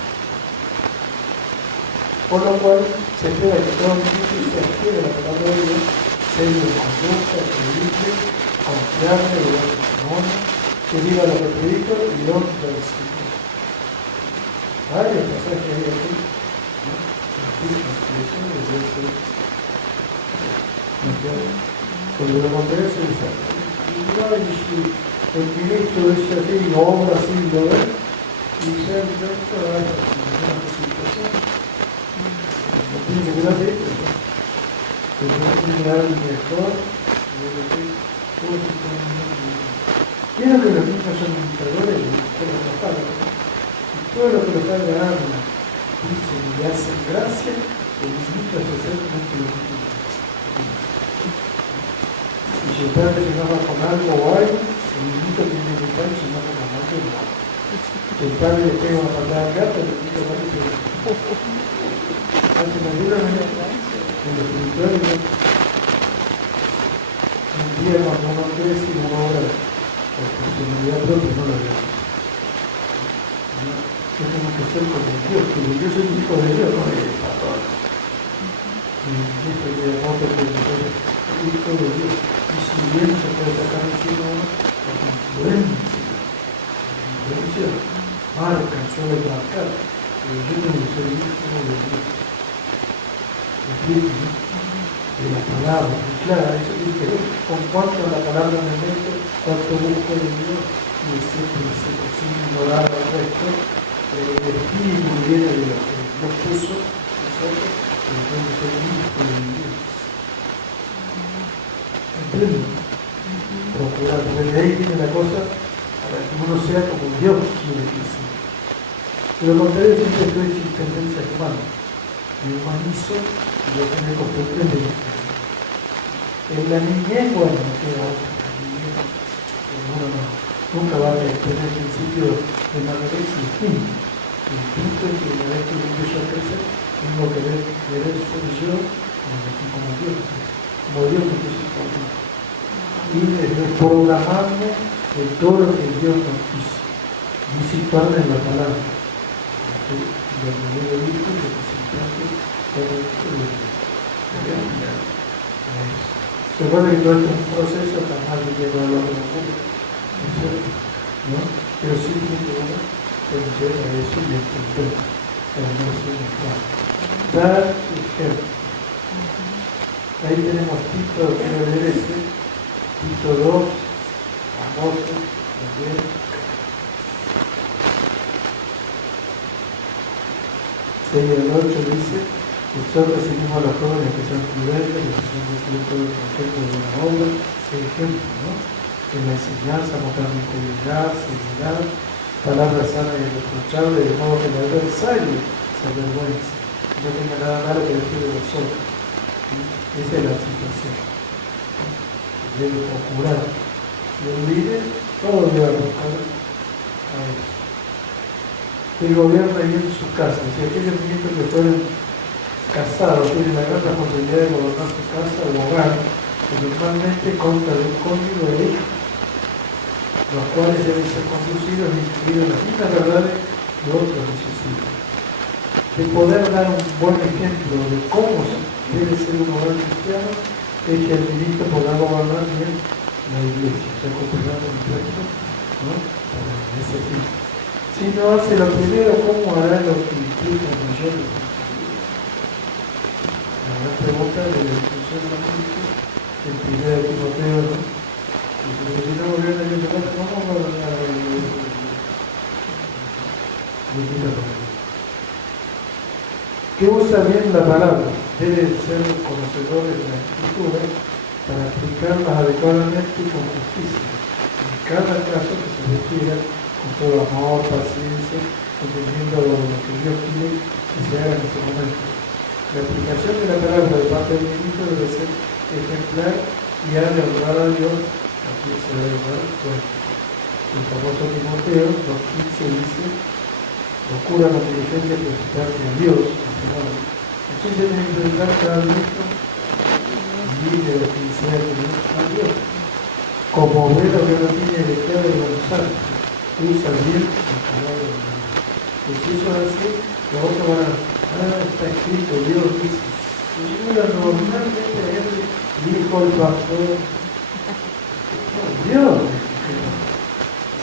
Por lo cual se espera que todo ministro se adquiera la palabra de Dios, serio de conducta, credible, confiable, de buen testimonio, que diga lo que predica y honra al Señor. Varios pasajes hay aquí, ¿no? Cuando lo contrario se dice, el ministro dice así, lo obra así, lo ve, y se ha visto a una situación. No tiene que ver así, pero no tiene que dar el mejor, quiero que los niños son imitadores de los padres, y todo lo que los padres hablan, dicen y hacen gracia, el niño se hace mucho lo mismo. Y si el padre se enoja con algo o algo, el niño tiene que estar y se enoja con algo. Si el padre le pega una patada al gato, el niño va a decir, ¿me ayudan en lo espiritual? Un día cuando uno crece y uno obra por personalidad propia, no la veo. Yo tengo que ser como Dios, porque yo soy hijo de Dios, no de pastor. Y esto que llamó porque el hijo de Dios. Y si bien se puede sacar encima uno, la influencia marca, suele marcar, pero yo tengo que ser hijo de Dios. ¿Me explico, no? De la palabra, y claro, eso tiene que ver con cuánto la palabra me meto, cuánto busco de Dios, y siempre sin ignorar al resto. El espíritu viene de lo que Dios puso nosotros, pero tengo que ser hijo de Dios. ¿Entienden? Procurar, porque de ahí viene la cosa para que uno sea como Dios quiere que sea. Pero lo contrario siempre estoy sin tendencias humanas. Me humanizo y yo tengo costumbres de esto. En la niñez, bueno, me queda otra. Uno nunca va a tener el principio de madurez distinto. El punto es que una vez que yo empiezo a crecer, tengo que querer ser yo como Dios, como Dios me puso por mí. Y programarme en todo lo que Dios nos quiso. Y situarme en la palabra. Lo que yo le dije, representante todo esto de Dios. Recuerda que todo esto es un proceso, jamás de llevar a lo que nos ocurre. ¿No? Pero sí tiene que uno pensar a eso y entender el negocio de Juan. Dar ejemplo. Ahí tenemos Tito, quiero leer ese, Tito 2, famoso, también. El 8 dice, nosotros recibimos a los jóvenes que son prudentes, que son de todo el concepto de una obra, el ejemplo, ¿no? En la enseñanza, mostrar integridad, seguridad, palabras sanas y irreprochables, de modo que el adversario se avergüence, no tenga nada malo que decir de vosotros. Esa es la situación. Debe procurar. Y el líder, todo debe buscar a eso. El gobierno ahí en su casa. Si aquellos ministros que fueron casados tienen la gran responsabilidad de gobernar su casa o hogar, que normalmente consta de un cónyuge de hijos, los cuales deben ser conducidos e incluidos en las mismas verdades de otros de sus hijos. De poder dar un buen ejemplo de cómo debe ser un hogar cristiano, es que el ministro podrá gobernar bien la iglesia, o sea, cooperar con el resto ¿no? Para ese fin. Si no hace lo primero, ¿cómo hará lo que implica mayor responsabilidad? La gran pregunta de la discusión de la mente en primera de Timoteo, ¿no? Y si no gobierna el Dios, ¿cómo va a gobernar el Dios? Que usa bien la palabra, debe ser conocedores de la Escritura para aplicarlas adecuadamente y con justicia, en cada caso que se requiera, con todo amor, paciencia, entendiendo lo que Dios quiere que se haga en ese momento. La aplicación de la palabra de parte del ministro debe ser ejemplar y ha de honrar a Dios, a quien se debe dar cuenta. El famoso Timoteo 2:15 dice: procura con diligencia presentarte a Dios, ¿a quién se tiene que presentar cada ministro? Libre de quien sea que no a Dios. Como obrero que no tiene de qué avergonzar, usa bien la palabra de Dios. Y si eso es así, los otros van a, está escrito, Dios dice. Y yo normalmente la gente dijo el pastor, no, Dios,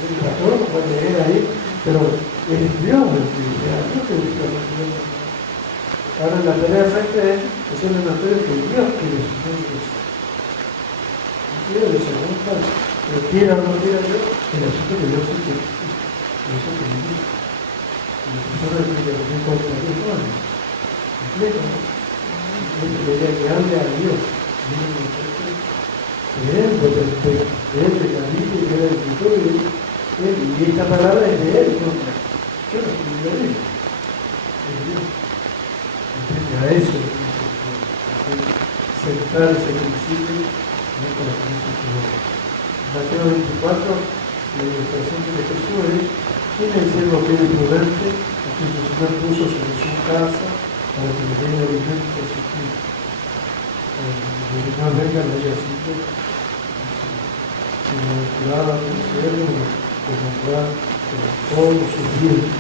el pastor no puede leer ahí, pero es Dios el que dice, a Dios que dice la Dios. Ahora la tarea recta es hacerle una tarea que Dios quiere, no Dios. No quiere de según tal, pero quiera o no quiera Dios, el asunto que Dios sí quiere. Eso que me dice. La persona tiene que tener cuenta de Dios, ¿no? ¿Completo, no? Que hable a Dios. Él, de David, que era el escritor, y esta palabra es de Él, ¿no? Yo no estoy de Él. Es Dios. A eso sentar ese principio no con la principio. Mateo 24, la ilustración de Jesús es: ¿quién es el siervo que es prudente, a quien su Señor puso sobre su casa para que le dé alimento a sus hijos? Que no vengan a ella simple, sino clava un siervo que comprar todos sus bienes.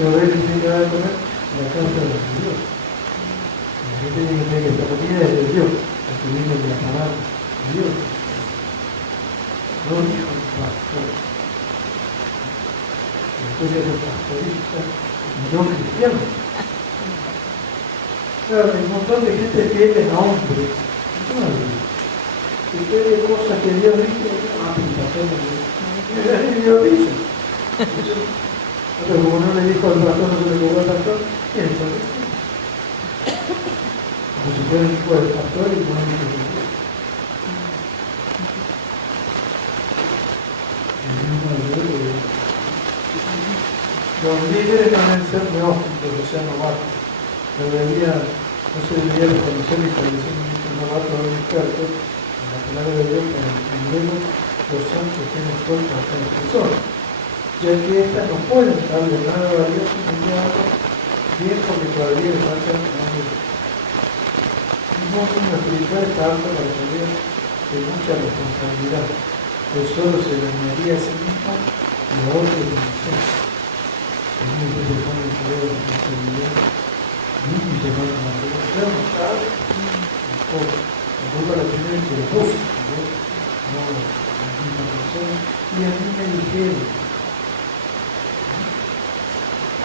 Pero él tiene que dar de comer la casa de Dios. La gente tiene que tener que esta comida es de Dios, porque viene de la palabra de Dios. No dijo el pastor. Después de los pastoristas no cristianos. Claro, hay un montón de gente que es a hombre. Que tiene cosas que Dios dice, el pastor no dice. Dios dice. Pero como no le dijo al pastor, no se le cobró al pastor, ¿quién es el? Como si fuera el hijo del pastor y no el hijo de Dios. Los líderes no deben ser neófitos, o sea, novatos. No se debería reconocer y establecer un novato a un experto en la palabra de Dios, en luego los santos estén expuestos a cada persona, ya que éstas no pueden darle nada a Dios inmediato, bien porque todavía le faltan años. No una espiritual está alta para saber de mucha responsabilidad, pues solo se dañaría a sí mismo y a otros inocentes. El mismo se pone el poder de responsabilidad, y se pone la responsabilidad, no sabe, la culpa la tiene el que lo puso, no la misma persona. Y a mí me dijeron,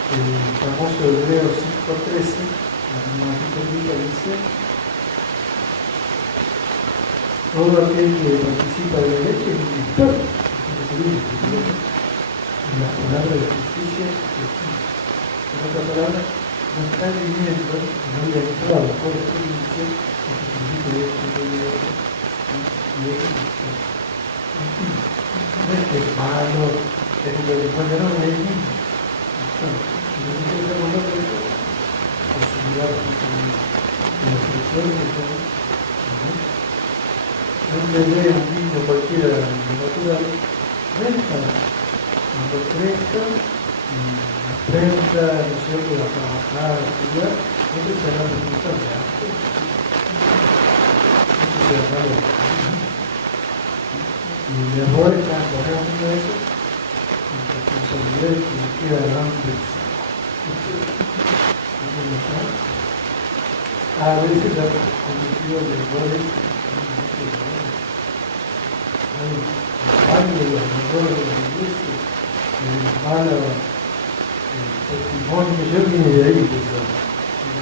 el famoso Hebreos 5:13, la misma bíblica dice: todo aquel que participa de la leche es un experto en las palabras de justicia. En otras palabras, no está viviendo, no le ha entrado por experiencia en el principio de esto y de otro. No es que es malo, es un delincuente, no, es el mismo. Posibilidad de la expresión de todo. No le dé a un niño cualquiera de natural, réstala. Cuando crezca, aprenda, ¿no es cierto?, a trabajar, a estudiar, no te será resultado de arte. No te será de arte. Y el error está en poner a uno de esos en responsabilidad que le queda antes. A veces ha cometido errores. hay de los valores de la iglesia, el malo testimonio, yo vine de ahí, pero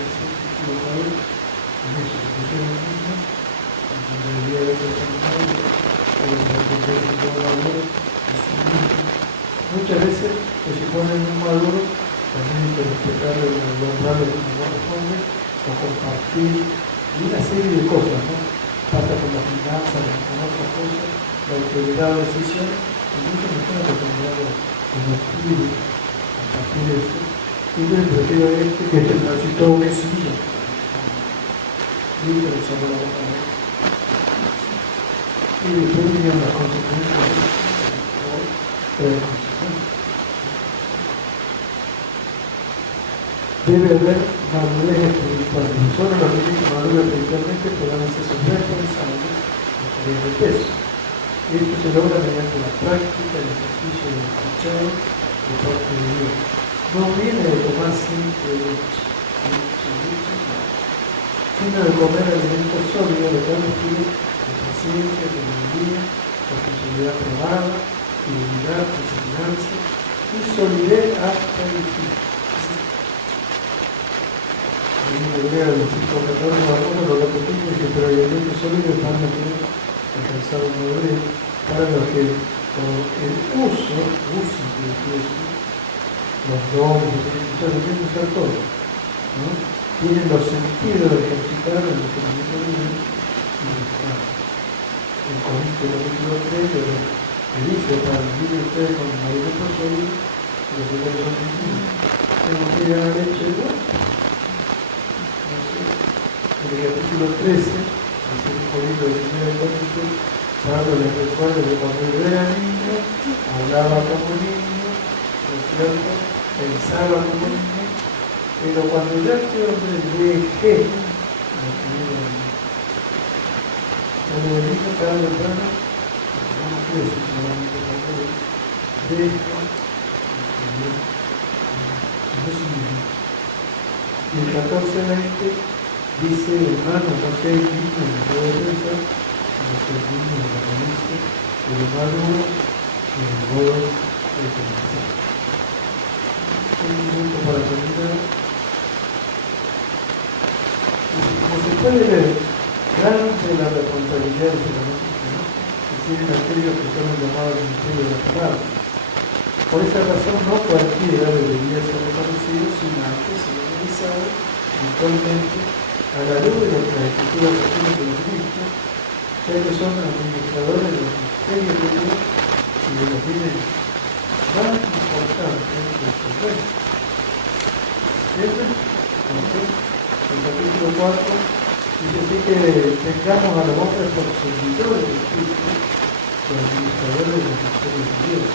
ese título de ahí, en eso, que yo no mismo, en realidad de otros seminarios, muchas veces que se ponen un maduro, también hay que respetarle los valores como corresponde, o compartir, y una serie de cosas, ¿no? Pasa con las finanzas, con otras cosas, la autoridad de decisión, y muchos me están acostumbrados a compartir, a compartir eso. Y yo prefiero que este necesito una silla. Y le echamos la boca a él. Y después vinieron las consecuencias. Debe haber madurez espiritual. Solo los niños que maduran espiritualmente podrán hacerse responsables de peso. Esto se logra mediante la práctica, el ejercicio del escuchado de parte de Dios. No viene de tomar siempre leche, sino de comer alimentos sólidos, de tal estilo de paciencia, sabiduría, responsabilidad probada, fidelidad, perseverancia y solidez hasta el fin. En Hebreos 5:14 algunos lo repetimos y que pero el alimento sólido van a tener alcanzado un madurez para los que por el uso los dones, tienen que usar todo, ¿no? Tienen los sentidos de ejercitar el entrenamiento de Dios y de estar. En Corintios capítulo 3 le dice para vivir ustedes con el alimento sólido y los que son sentidos. Tenemos que ir a la leche de Dios. En el capítulo 13, el segundo libro de 1 Corintios, Pablo les recuerda que cuando él era niño, hablaba como niño, ¿no es cierto? Pensaba como niño, pero cuando ya este hombre dejé, cuando el niño cada temprano, no crece solamente cuando deja, no es un niño. Y el 14:20 dice, hermano, no seáis niños en el juego de pensar, sino seáis niños en la mente, de lo maduro y en el modo de pensar. Un minuto para terminar. Y como se puede ver, grande la responsabilidad de la noticia, ¿no? Que tienen aquellos que son llamados al ministerio de la palabra. Por esa razón, no cualquiera debería ser reconocido, sino antes ser organizado virtualmente a la luz de lo que la Escritura refiere de los ministros, ya que son administradores de los misterios de Dios y de los bienes más importantes de su reino. ¿Entienden? Entonces, el capítulo 4 dice así que tengamos a los hombres por servidores de Cristo, por administradores de los misterios de Dios.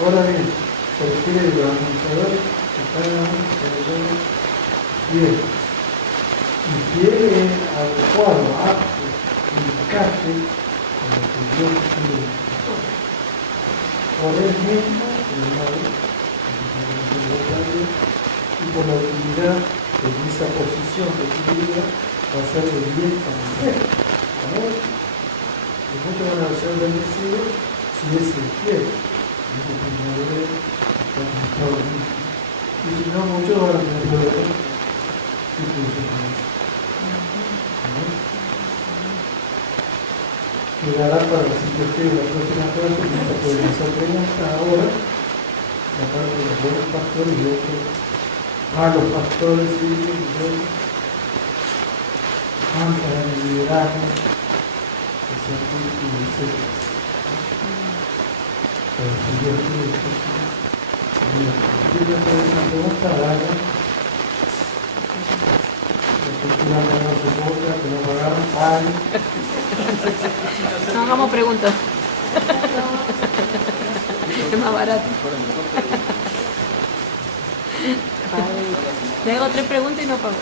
Ahora bien, se refiere de los administradores que cada uno de nosotros bien. Y quiere adecuado, apto, encaje con lo que Dios quiere de nosotros. Por él mismo, el hermano, y por la utilidad de esa posición de tu vida, va a ser de bien para usted. Y muchos van a ser bendecidos si es el fiel. Y ese primero está conectado a mí. Y si no, muchos van a tener problemas. Sí, quedará para la siguiente la próxima clase, que podemos hacer preguntas ahora, la parte de los buenos pastores y otros malos pastores, y otros falta de liderazgo, de servicio y etc. Pero si Dios quiere si quieren hacer una pregunta, hagan. No pagaron, paguen. No hagamos preguntas. Es más barato. Le hago 3 preguntas y no pago.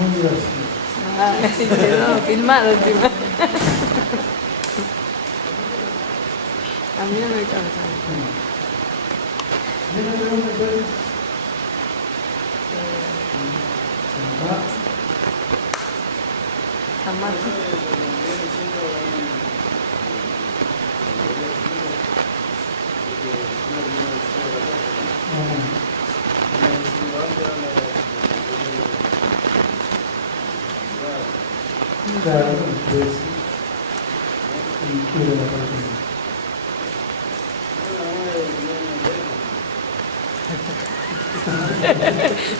Muy gracioso. Quedó filmado encima. A mí no me alcanza. ¿Viene la pregunta entonces? San Marcos. Claro, entonces, y quiero la parte.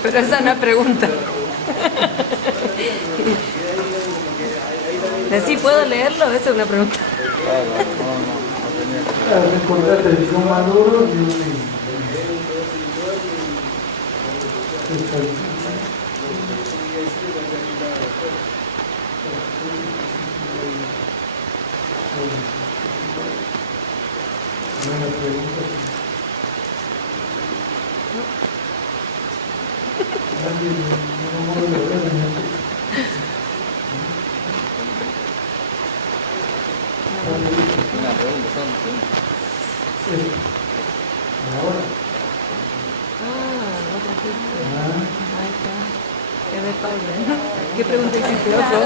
Pero esa no es pregunta. ¿Sí puedo leerlo? Esa es una pregunta. Claro, encontraste el son maduro y un niño. Buena pregunta. Nadie no mueve la oreja. Una pregunta, son preguntas. Sí. Ahora. Otra pregunta. Ah. Ahí está. Es de Pablo, ¿no? ¿Qué pregunta hiciste, otro?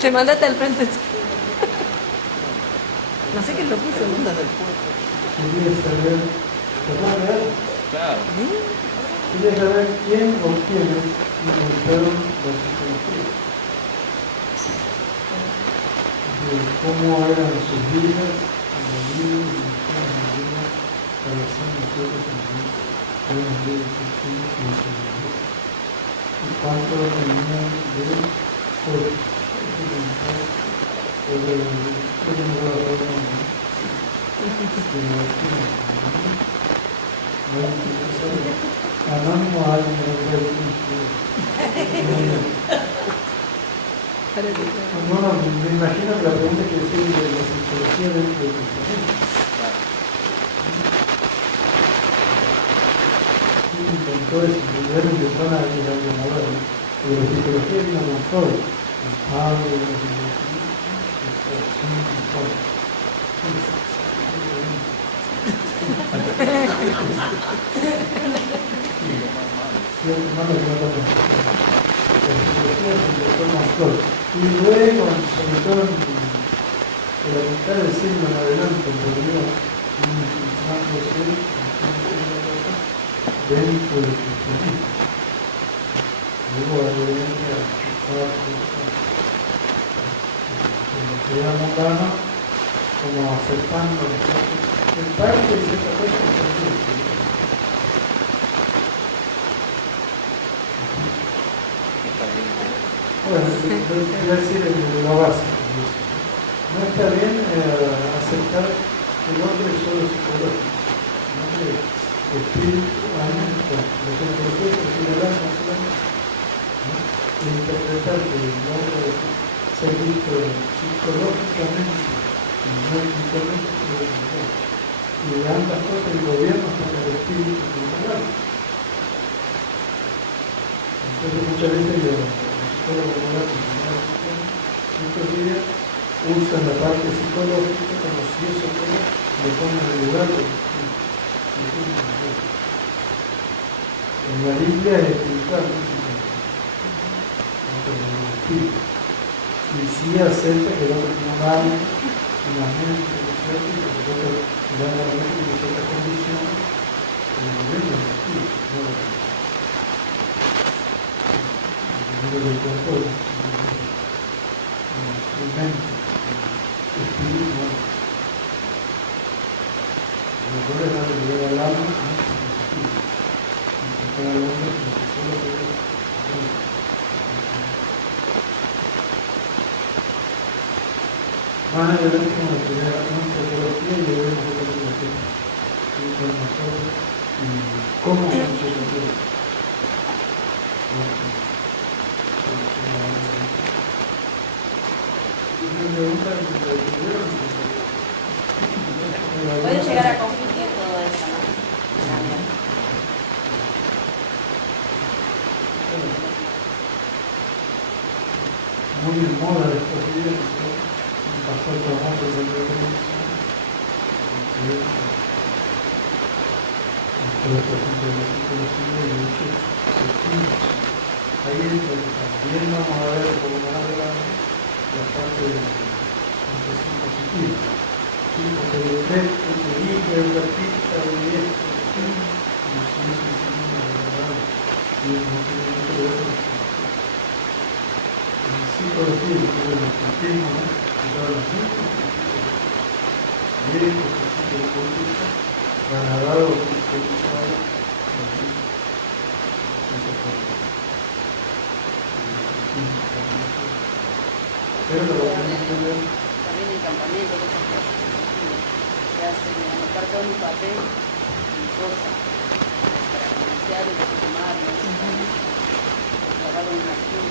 Te mandaste al frente. No sé quién lo puso. Preguntas del pueblo. Quería saber, ¿te puedo leer? Claro. Quería saber quién o quiénes inventaron la psicología. Cómo eran sus vidas, la vida y la vida para hacer nosotros también podemos ver el sistema y el sistema. Y cuánto tenían de poder experimentar o de Anónimo a alguien de los no, me imagino que la pregunta que decía de la psicología dentro del cristianismo. Inventores y primeros que son a algo moderno. Pero la psicología vino con todo. Con Pablo, y luego, sobre todo en la mitad del siglo en adelante, volvió infiltrándose dentro del cristianismo. Luego adherencia a la sociedad mundana, como aceptando en parte y cierta cosa también. Bueno, voy a decir lo básico. No está bien aceptar que el hombre es solo psicológico. El hombre es espíritu, alma y cuerpo. La psicología se refiere al alma solamente. E interpretar que el hombre es ser visto psicológicamente y no espiritualmente, y de ambas cosas el gobierno está en el espíritu y en el alma. Entonces muchas veces estos días usan la parte psicológica como si eso fuera, le ponen el lugar de en la Biblia es espiritual, no es y sí acepta que el hombre tiene un alma, una mente, ¿cierto? Y que nosotros le dan la mente y ciertas condiciones en el momento del espíritu, no lo que del cuerpo es mente, espíritu. Lo mejor es darle lugar al alma, intentar al hombre como que solo puede. Más adelante vamos a tener una antropología y veremos otra cosa que con nosotros y cómo funciona todo. Puede llegar a confundir todo eso, ¿no? Muy en moda estos días, un pastor famoso de la televisión, Ahí también vamos a ver un poco más adelante la parte de la sensación positiva. Sí, porque el efecto que limpia el artista de esto, y si es un agradable, y no tiene mucho que ver con el psicología, que es el cultismo, ¿no? Y todas las cosas, bien, los principios políticos, van a dar los principios pero lo que tenemos que ver También el campamento, cosas que hacen anotar todo en un papel y cosas para comerciar y para tomarlo, grabarlo en una cruz.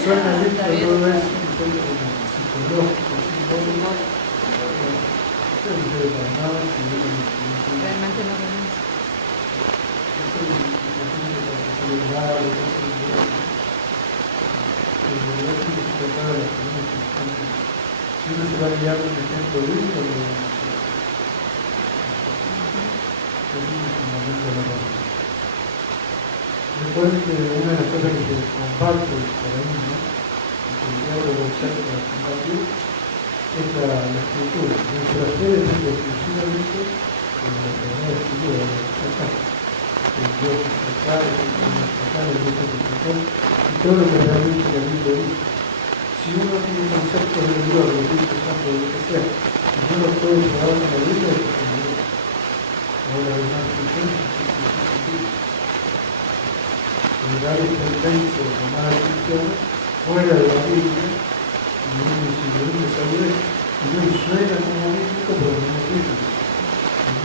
suena lindo todo eso, suena como psicológico, simbólico. Esto no sirve para nada, Realmente no renuncia. esto es para celebrar, el realidad significa para las personas que están. Si uno se va guiando en ejemplo lindo, lo es fundamental la parte. Recuerden que una de las cosas que se comparte para mí, ¿no? Que yo hablo de usar para compartir, es la escritura. Nuestra fe depende exclusivamente de la verdadera escritura, de lo que está acá. El Dios que está acá, el Dios que está acá, y todo lo que realmente la Biblia dice. Si uno tiene conceptos de Dios, del Espíritu Santo, de lo que sea, y no los puede probar en la Biblia, es porque no es. Ahora, además, dar experiencia de tomar cristiana fuera de la Biblia, y uno simplemente sabe y no suena como bíblico, pero no es bíblico.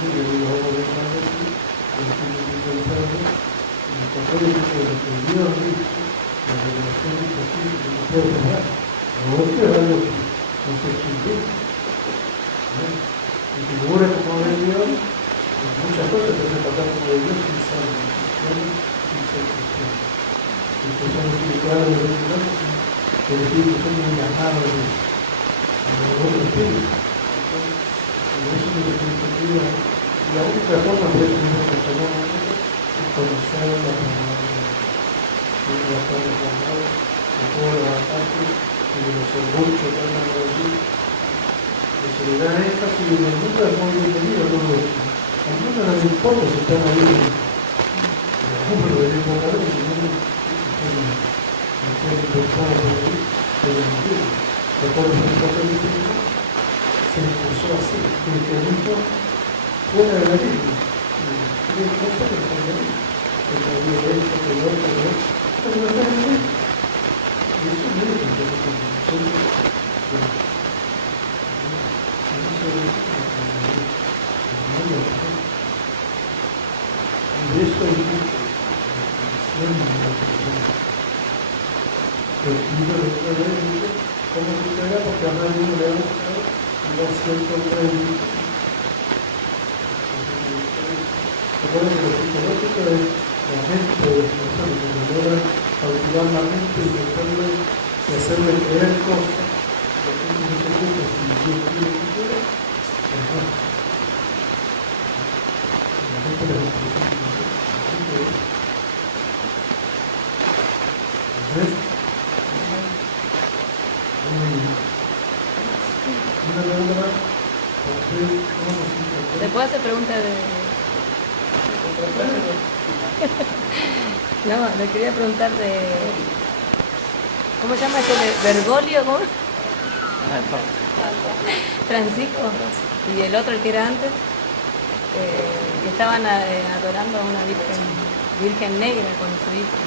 Yo digo, vamos a ver más de aquí, el Espíritu Santo, y los papeles de lo que Dios dice, la revelación de Jesús, que no puede tomar. Lo otro es algo que no se explica. Y que figura como de Dios, muchas cosas se hacen pasar como de Dios sin saber, sin ser cristiano. El persona espiritual de los demás, el Espíritu Santo es engañado de otro espíritu. Por eso es lo que se pide. Y la única forma de tener que tomar es conocer la palabra de Dios. Es la palabra de todas las ataques y de los orgullos que andan por allí. Que se le da énfasis y en el mundo es muy bienvenido todo esto. Al mundo no le importa si están ahí. Pero no le importa lo que si no recuerdo que el catolicismo se impulsó así, el cristianismo fuera de la Biblia, y hay cosas que están ahí, que todavía esto, que lo otro, pero no está en la Biblia. Y eso no es el catolicismo, y de eso es el libro de Israel dice cómo sucederá porque a nadie le ha gustado y va a ser contra el libro. Recuerden que lo psicológico es la mente de las personas que logran cautivar la mente y hacerle creer cosas. Lo que no se preocupa si Dios quiere que quiera, pues no. La mente de las personas ¿ves? Una pregunta más. ¿Se puede hacer pregunta de...? No, le quería preguntar de... ¿Cómo se llama este? ¿Bergoglio? ¿Cómo? Francisco. Y el otro, el que era antes, que estaban adorando a una virgen negra con su hijo.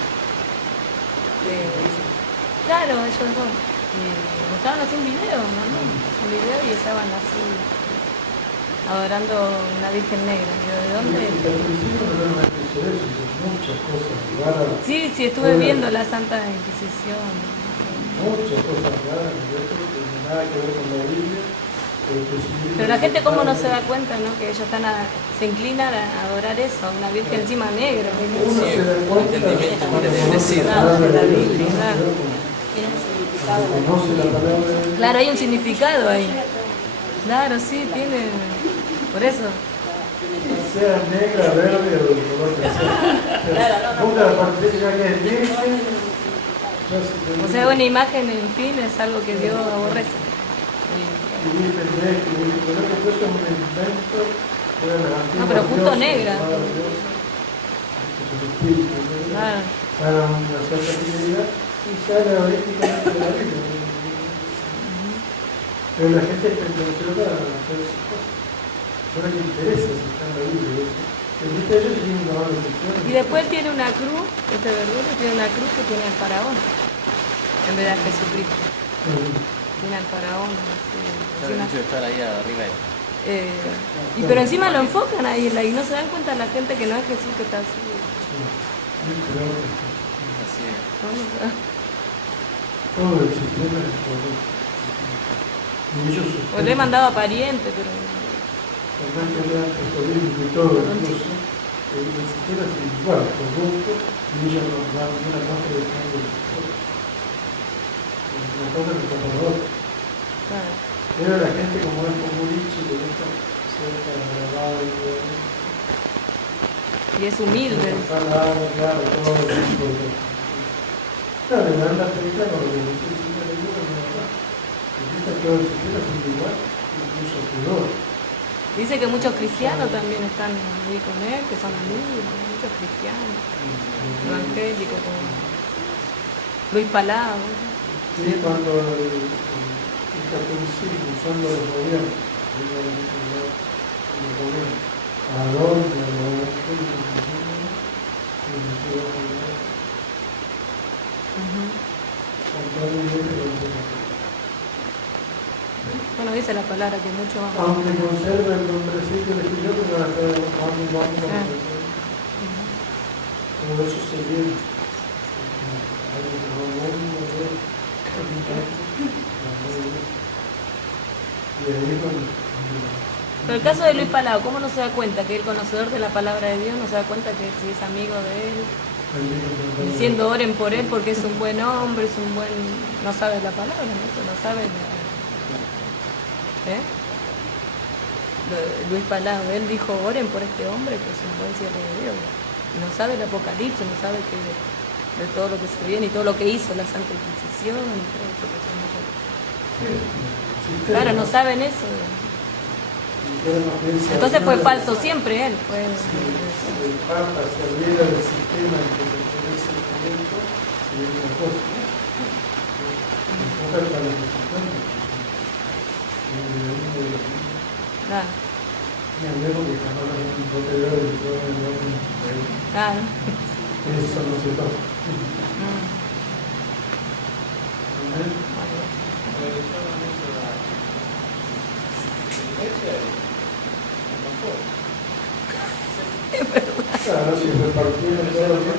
Claro, ellos dos. Y mostraron así un video, ¿no? Un video y estaban así adorando una virgen negra. Digo, ¿de dónde? Al principio no era una especie de eso, muchas cosas raras. Sí, estuve viendo la Santa Inquisición. Muchas cosas raras, que no tienen nada que ver con la Biblia. Pero la gente cómo no se da cuenta, ¿no? Que ellos se inclinan a adorar eso, a una virgen encima negra. Uno se da cuenta de la Biblia, claro. conoce la palabra de Dios. Claro, hay un significado ahí. Claro, sí, tiene. Por eso. Sea negra, verde o el color que sea. Punta la parte ya que es virgen. O sea, una imagen, en fin, es algo que Dios aborrece. No, pero justo negra. Claro. Para una cierta fidelidad y sale holísticamente de la Biblia. Pero la gente es tendenciosa a hacer esas cosas. No le interesa si está en la Biblia. Ellos tienen una mala lección. Y después tiene una cruz, este verdugo tiene una cruz que tiene al faraón, en vez de a Jesucristo. Tiene al faraón. Así, Está el hecho de estar ahí arriba. pero encima lo enfocan ahí y no se dan cuenta la gente que no es Jesús que está así. Así es. Todo el sistema es correcto. Y ellos O le he mandado a pariente, pero. además que hablan economía y todo, incluso, el sistema es igual, corrupto, y ellos nos dan una cosa de cambio del sistema. Una cosa que está por otra. Claro. Pero la gente como es comunista, que no está cerca de grabado y todo, Y es humilde. palabras, claro, todo el tipo de cosas. Claro, le dan la película con lo que dice el sistema de Dios, no es verdad. Todo el sistema es igual, incluso peor. Dice que muchos cristianos también están ahí con él, que son amigos, muchos cristianos, evangélicos, como Luis Palau. Sí, cuando el catolicismo son los gobiernos, ¿a dónde? Bueno, dice la palabra que mucho más. Aunque conserve el nombrecito de yo, pero van a estar vamos. Todo eso se viene. Pero el caso de Luis Palau, ¿cómo no se da cuenta que el conocedor de la palabra de Dios no se da cuenta que si es amigo de él, diciendo oren por él porque es un buen hombre, es un buen... no sabe la palabra, no sabe Luis Palau, él dijo oren por este hombre que es un buen siervo de Dios. Y no sabe el Apocalipsis, no sabe que de todo lo que se viene y todo lo que hizo la Santa Inquisición y todo lo que hacemos nosotros. Claro, no saben eso. Entonces fue falso siempre él. Fue... el Papa se olvida del sistema en que pertenece el momento y es una cosa. Para los mexicanos. Claro. Y hablemos que jamás un botellón y todo el mundo. Claro. Eso no se toca. Amén. Claro, si repartieron todo lo que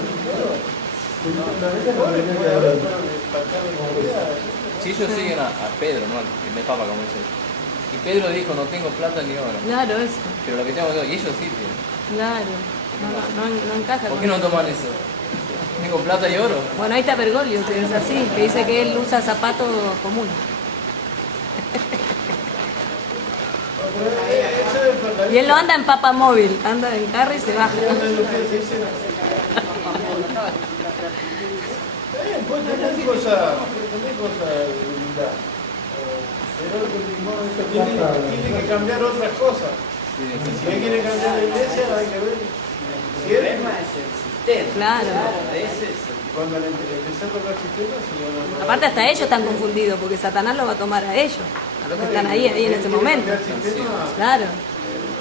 la neta no tenía que haber. Si ellos siguen a Pedro, ¿no? Al primer papa, como dice. Y Pedro dijo, no tengo plata ni oro. Claro, eso. Pero lo que tengo que... Y ellos sí tienen. Claro. No encaja ¿Por con qué no toman eso? Tengo plata y oro. Bueno, ahí está Bergoglio, que es así, que dice que él usa zapatos comunes. Y él lo anda en papamóvil, anda en carro y se baja. Pues también cosa linda. Pero tiene que cambiar otras cosas. Si él quiere cambiar la iglesia, hay que ver. El problema es el sistema. Claro. Cuando le empecé a tocar el sistema, se llama. Aparte hasta ellos están confundidos, porque Satanás lo va a tomar a ellos, a los que están ahí en ese momento. Claro.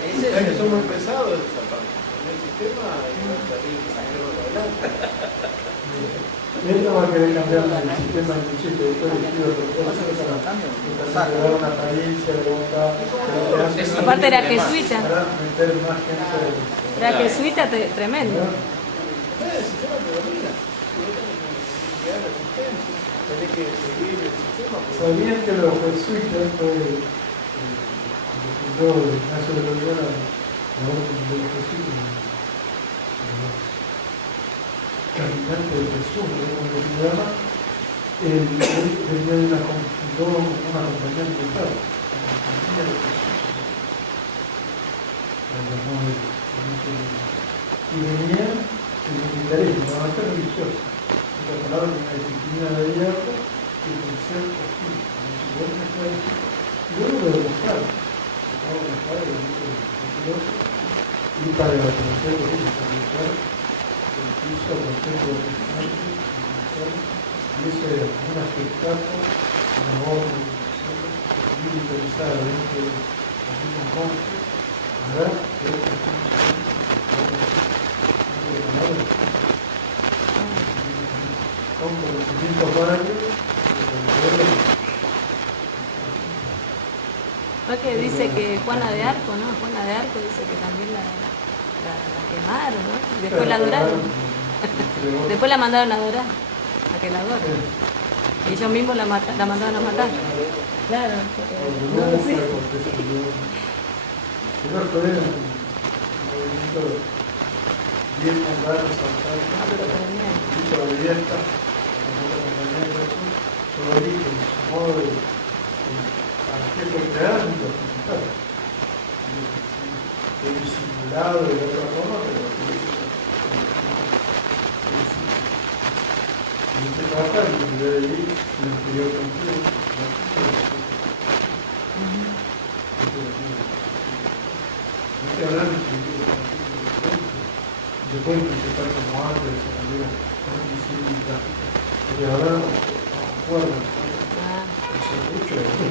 Es que son muy pesados esa parte. El sistema y va a salir adelante. Él no va a querer cambiar el sistema de Chile, después le pido para dar una apariencia de bondad. Aparte era jesuita. Para meter más gente. Era jesuita tremendo. El sistema te domina. Tenés que seguir el sistema. ¿Sabían que los jesuitas fue lo fundó Ignacio de Loyola, la orden de los jesuitas? Caminante de Jesús, como se llama, él venía de una compañía militar, familia de Jesús. La llamó él, y venía el militarismo, la parte religiosa. La palabra de una disciplina de hierro y el concepto físico. Y luego lo demostraron. Acabo de dejar el libro de los y para el concepto físico, el piso, el concepto de y ese era un espectáculo, una obra militarizada dentro de los mismos montes, ahora con conocimientos varios, ¿No es que dice que Juana de Arco, ¿no? Juana de Arco dice que también la quemaron, ¿no? Y después la adoraron. Después la mandaron a adorar, a que la adoren. Y ellos mismos la mandaron a matar. Claro. No, sí. Pero fue un movimiento bien mandado, Pero también. hizo la abierta, con otra compañía de eso, solo ahí, con su modo de para que fue creado y lo presentaron. Fue disimulado de otra forma, pero y se trata de que de ahí el anterior contigo. No estoy hablando de que se puede interpretar como arte de esa manera tan visible y gráfica. Porque ahora no concuerdan. Eso es mucho de mí.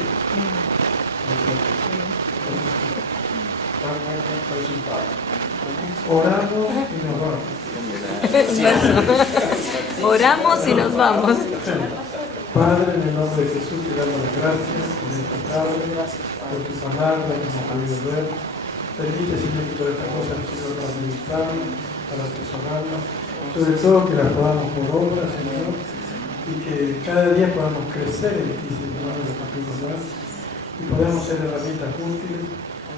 Oramos y nos vamos. Oramos y nos vamos. Padre, en el nombre de Jesús, te damos las gracias por esta tarde, por tu palabra que hemos podido ver. Permite, Señor, que todas estas cosas nos sirvan para meditar, para asesorarnos, sobre todo que las podamos por obra, Señor, y que cada día podamos crecer en ti, Señor, en los capítulos más, y podamos ser herramientas útiles,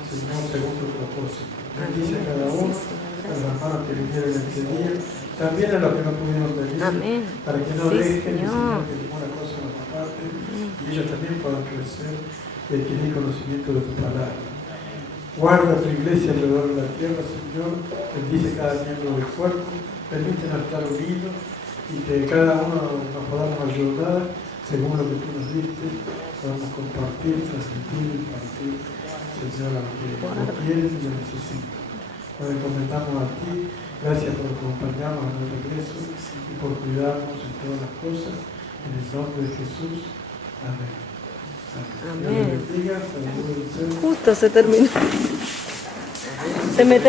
Señor, según tu propósito. Bendice a cada uno, a los hermanos que vinieron este día, también a los que no pudieron venir, Amén. para que no Sí, dejen, Señor. que ninguna cosa nos aparte, y ellos también puedan crecer y adquirir conocimiento de tu palabra. Guarda tu iglesia alrededor de la tierra, Señor, bendice cada miembro del cuerpo, permítenos estar unidos y que cada uno nos podamos ayudar según lo que tú nos diste, podamos compartir, transmitir y partir, Señor, a lo que tú quieres y lo necesitas. Nos encomendamos a ti, gracias por acompañarnos en el regreso y por cuidarnos en todas las cosas, en el nombre de Jesús. Amén. Amén. Dios les bendiga, salúdense. Justo se terminó. Se me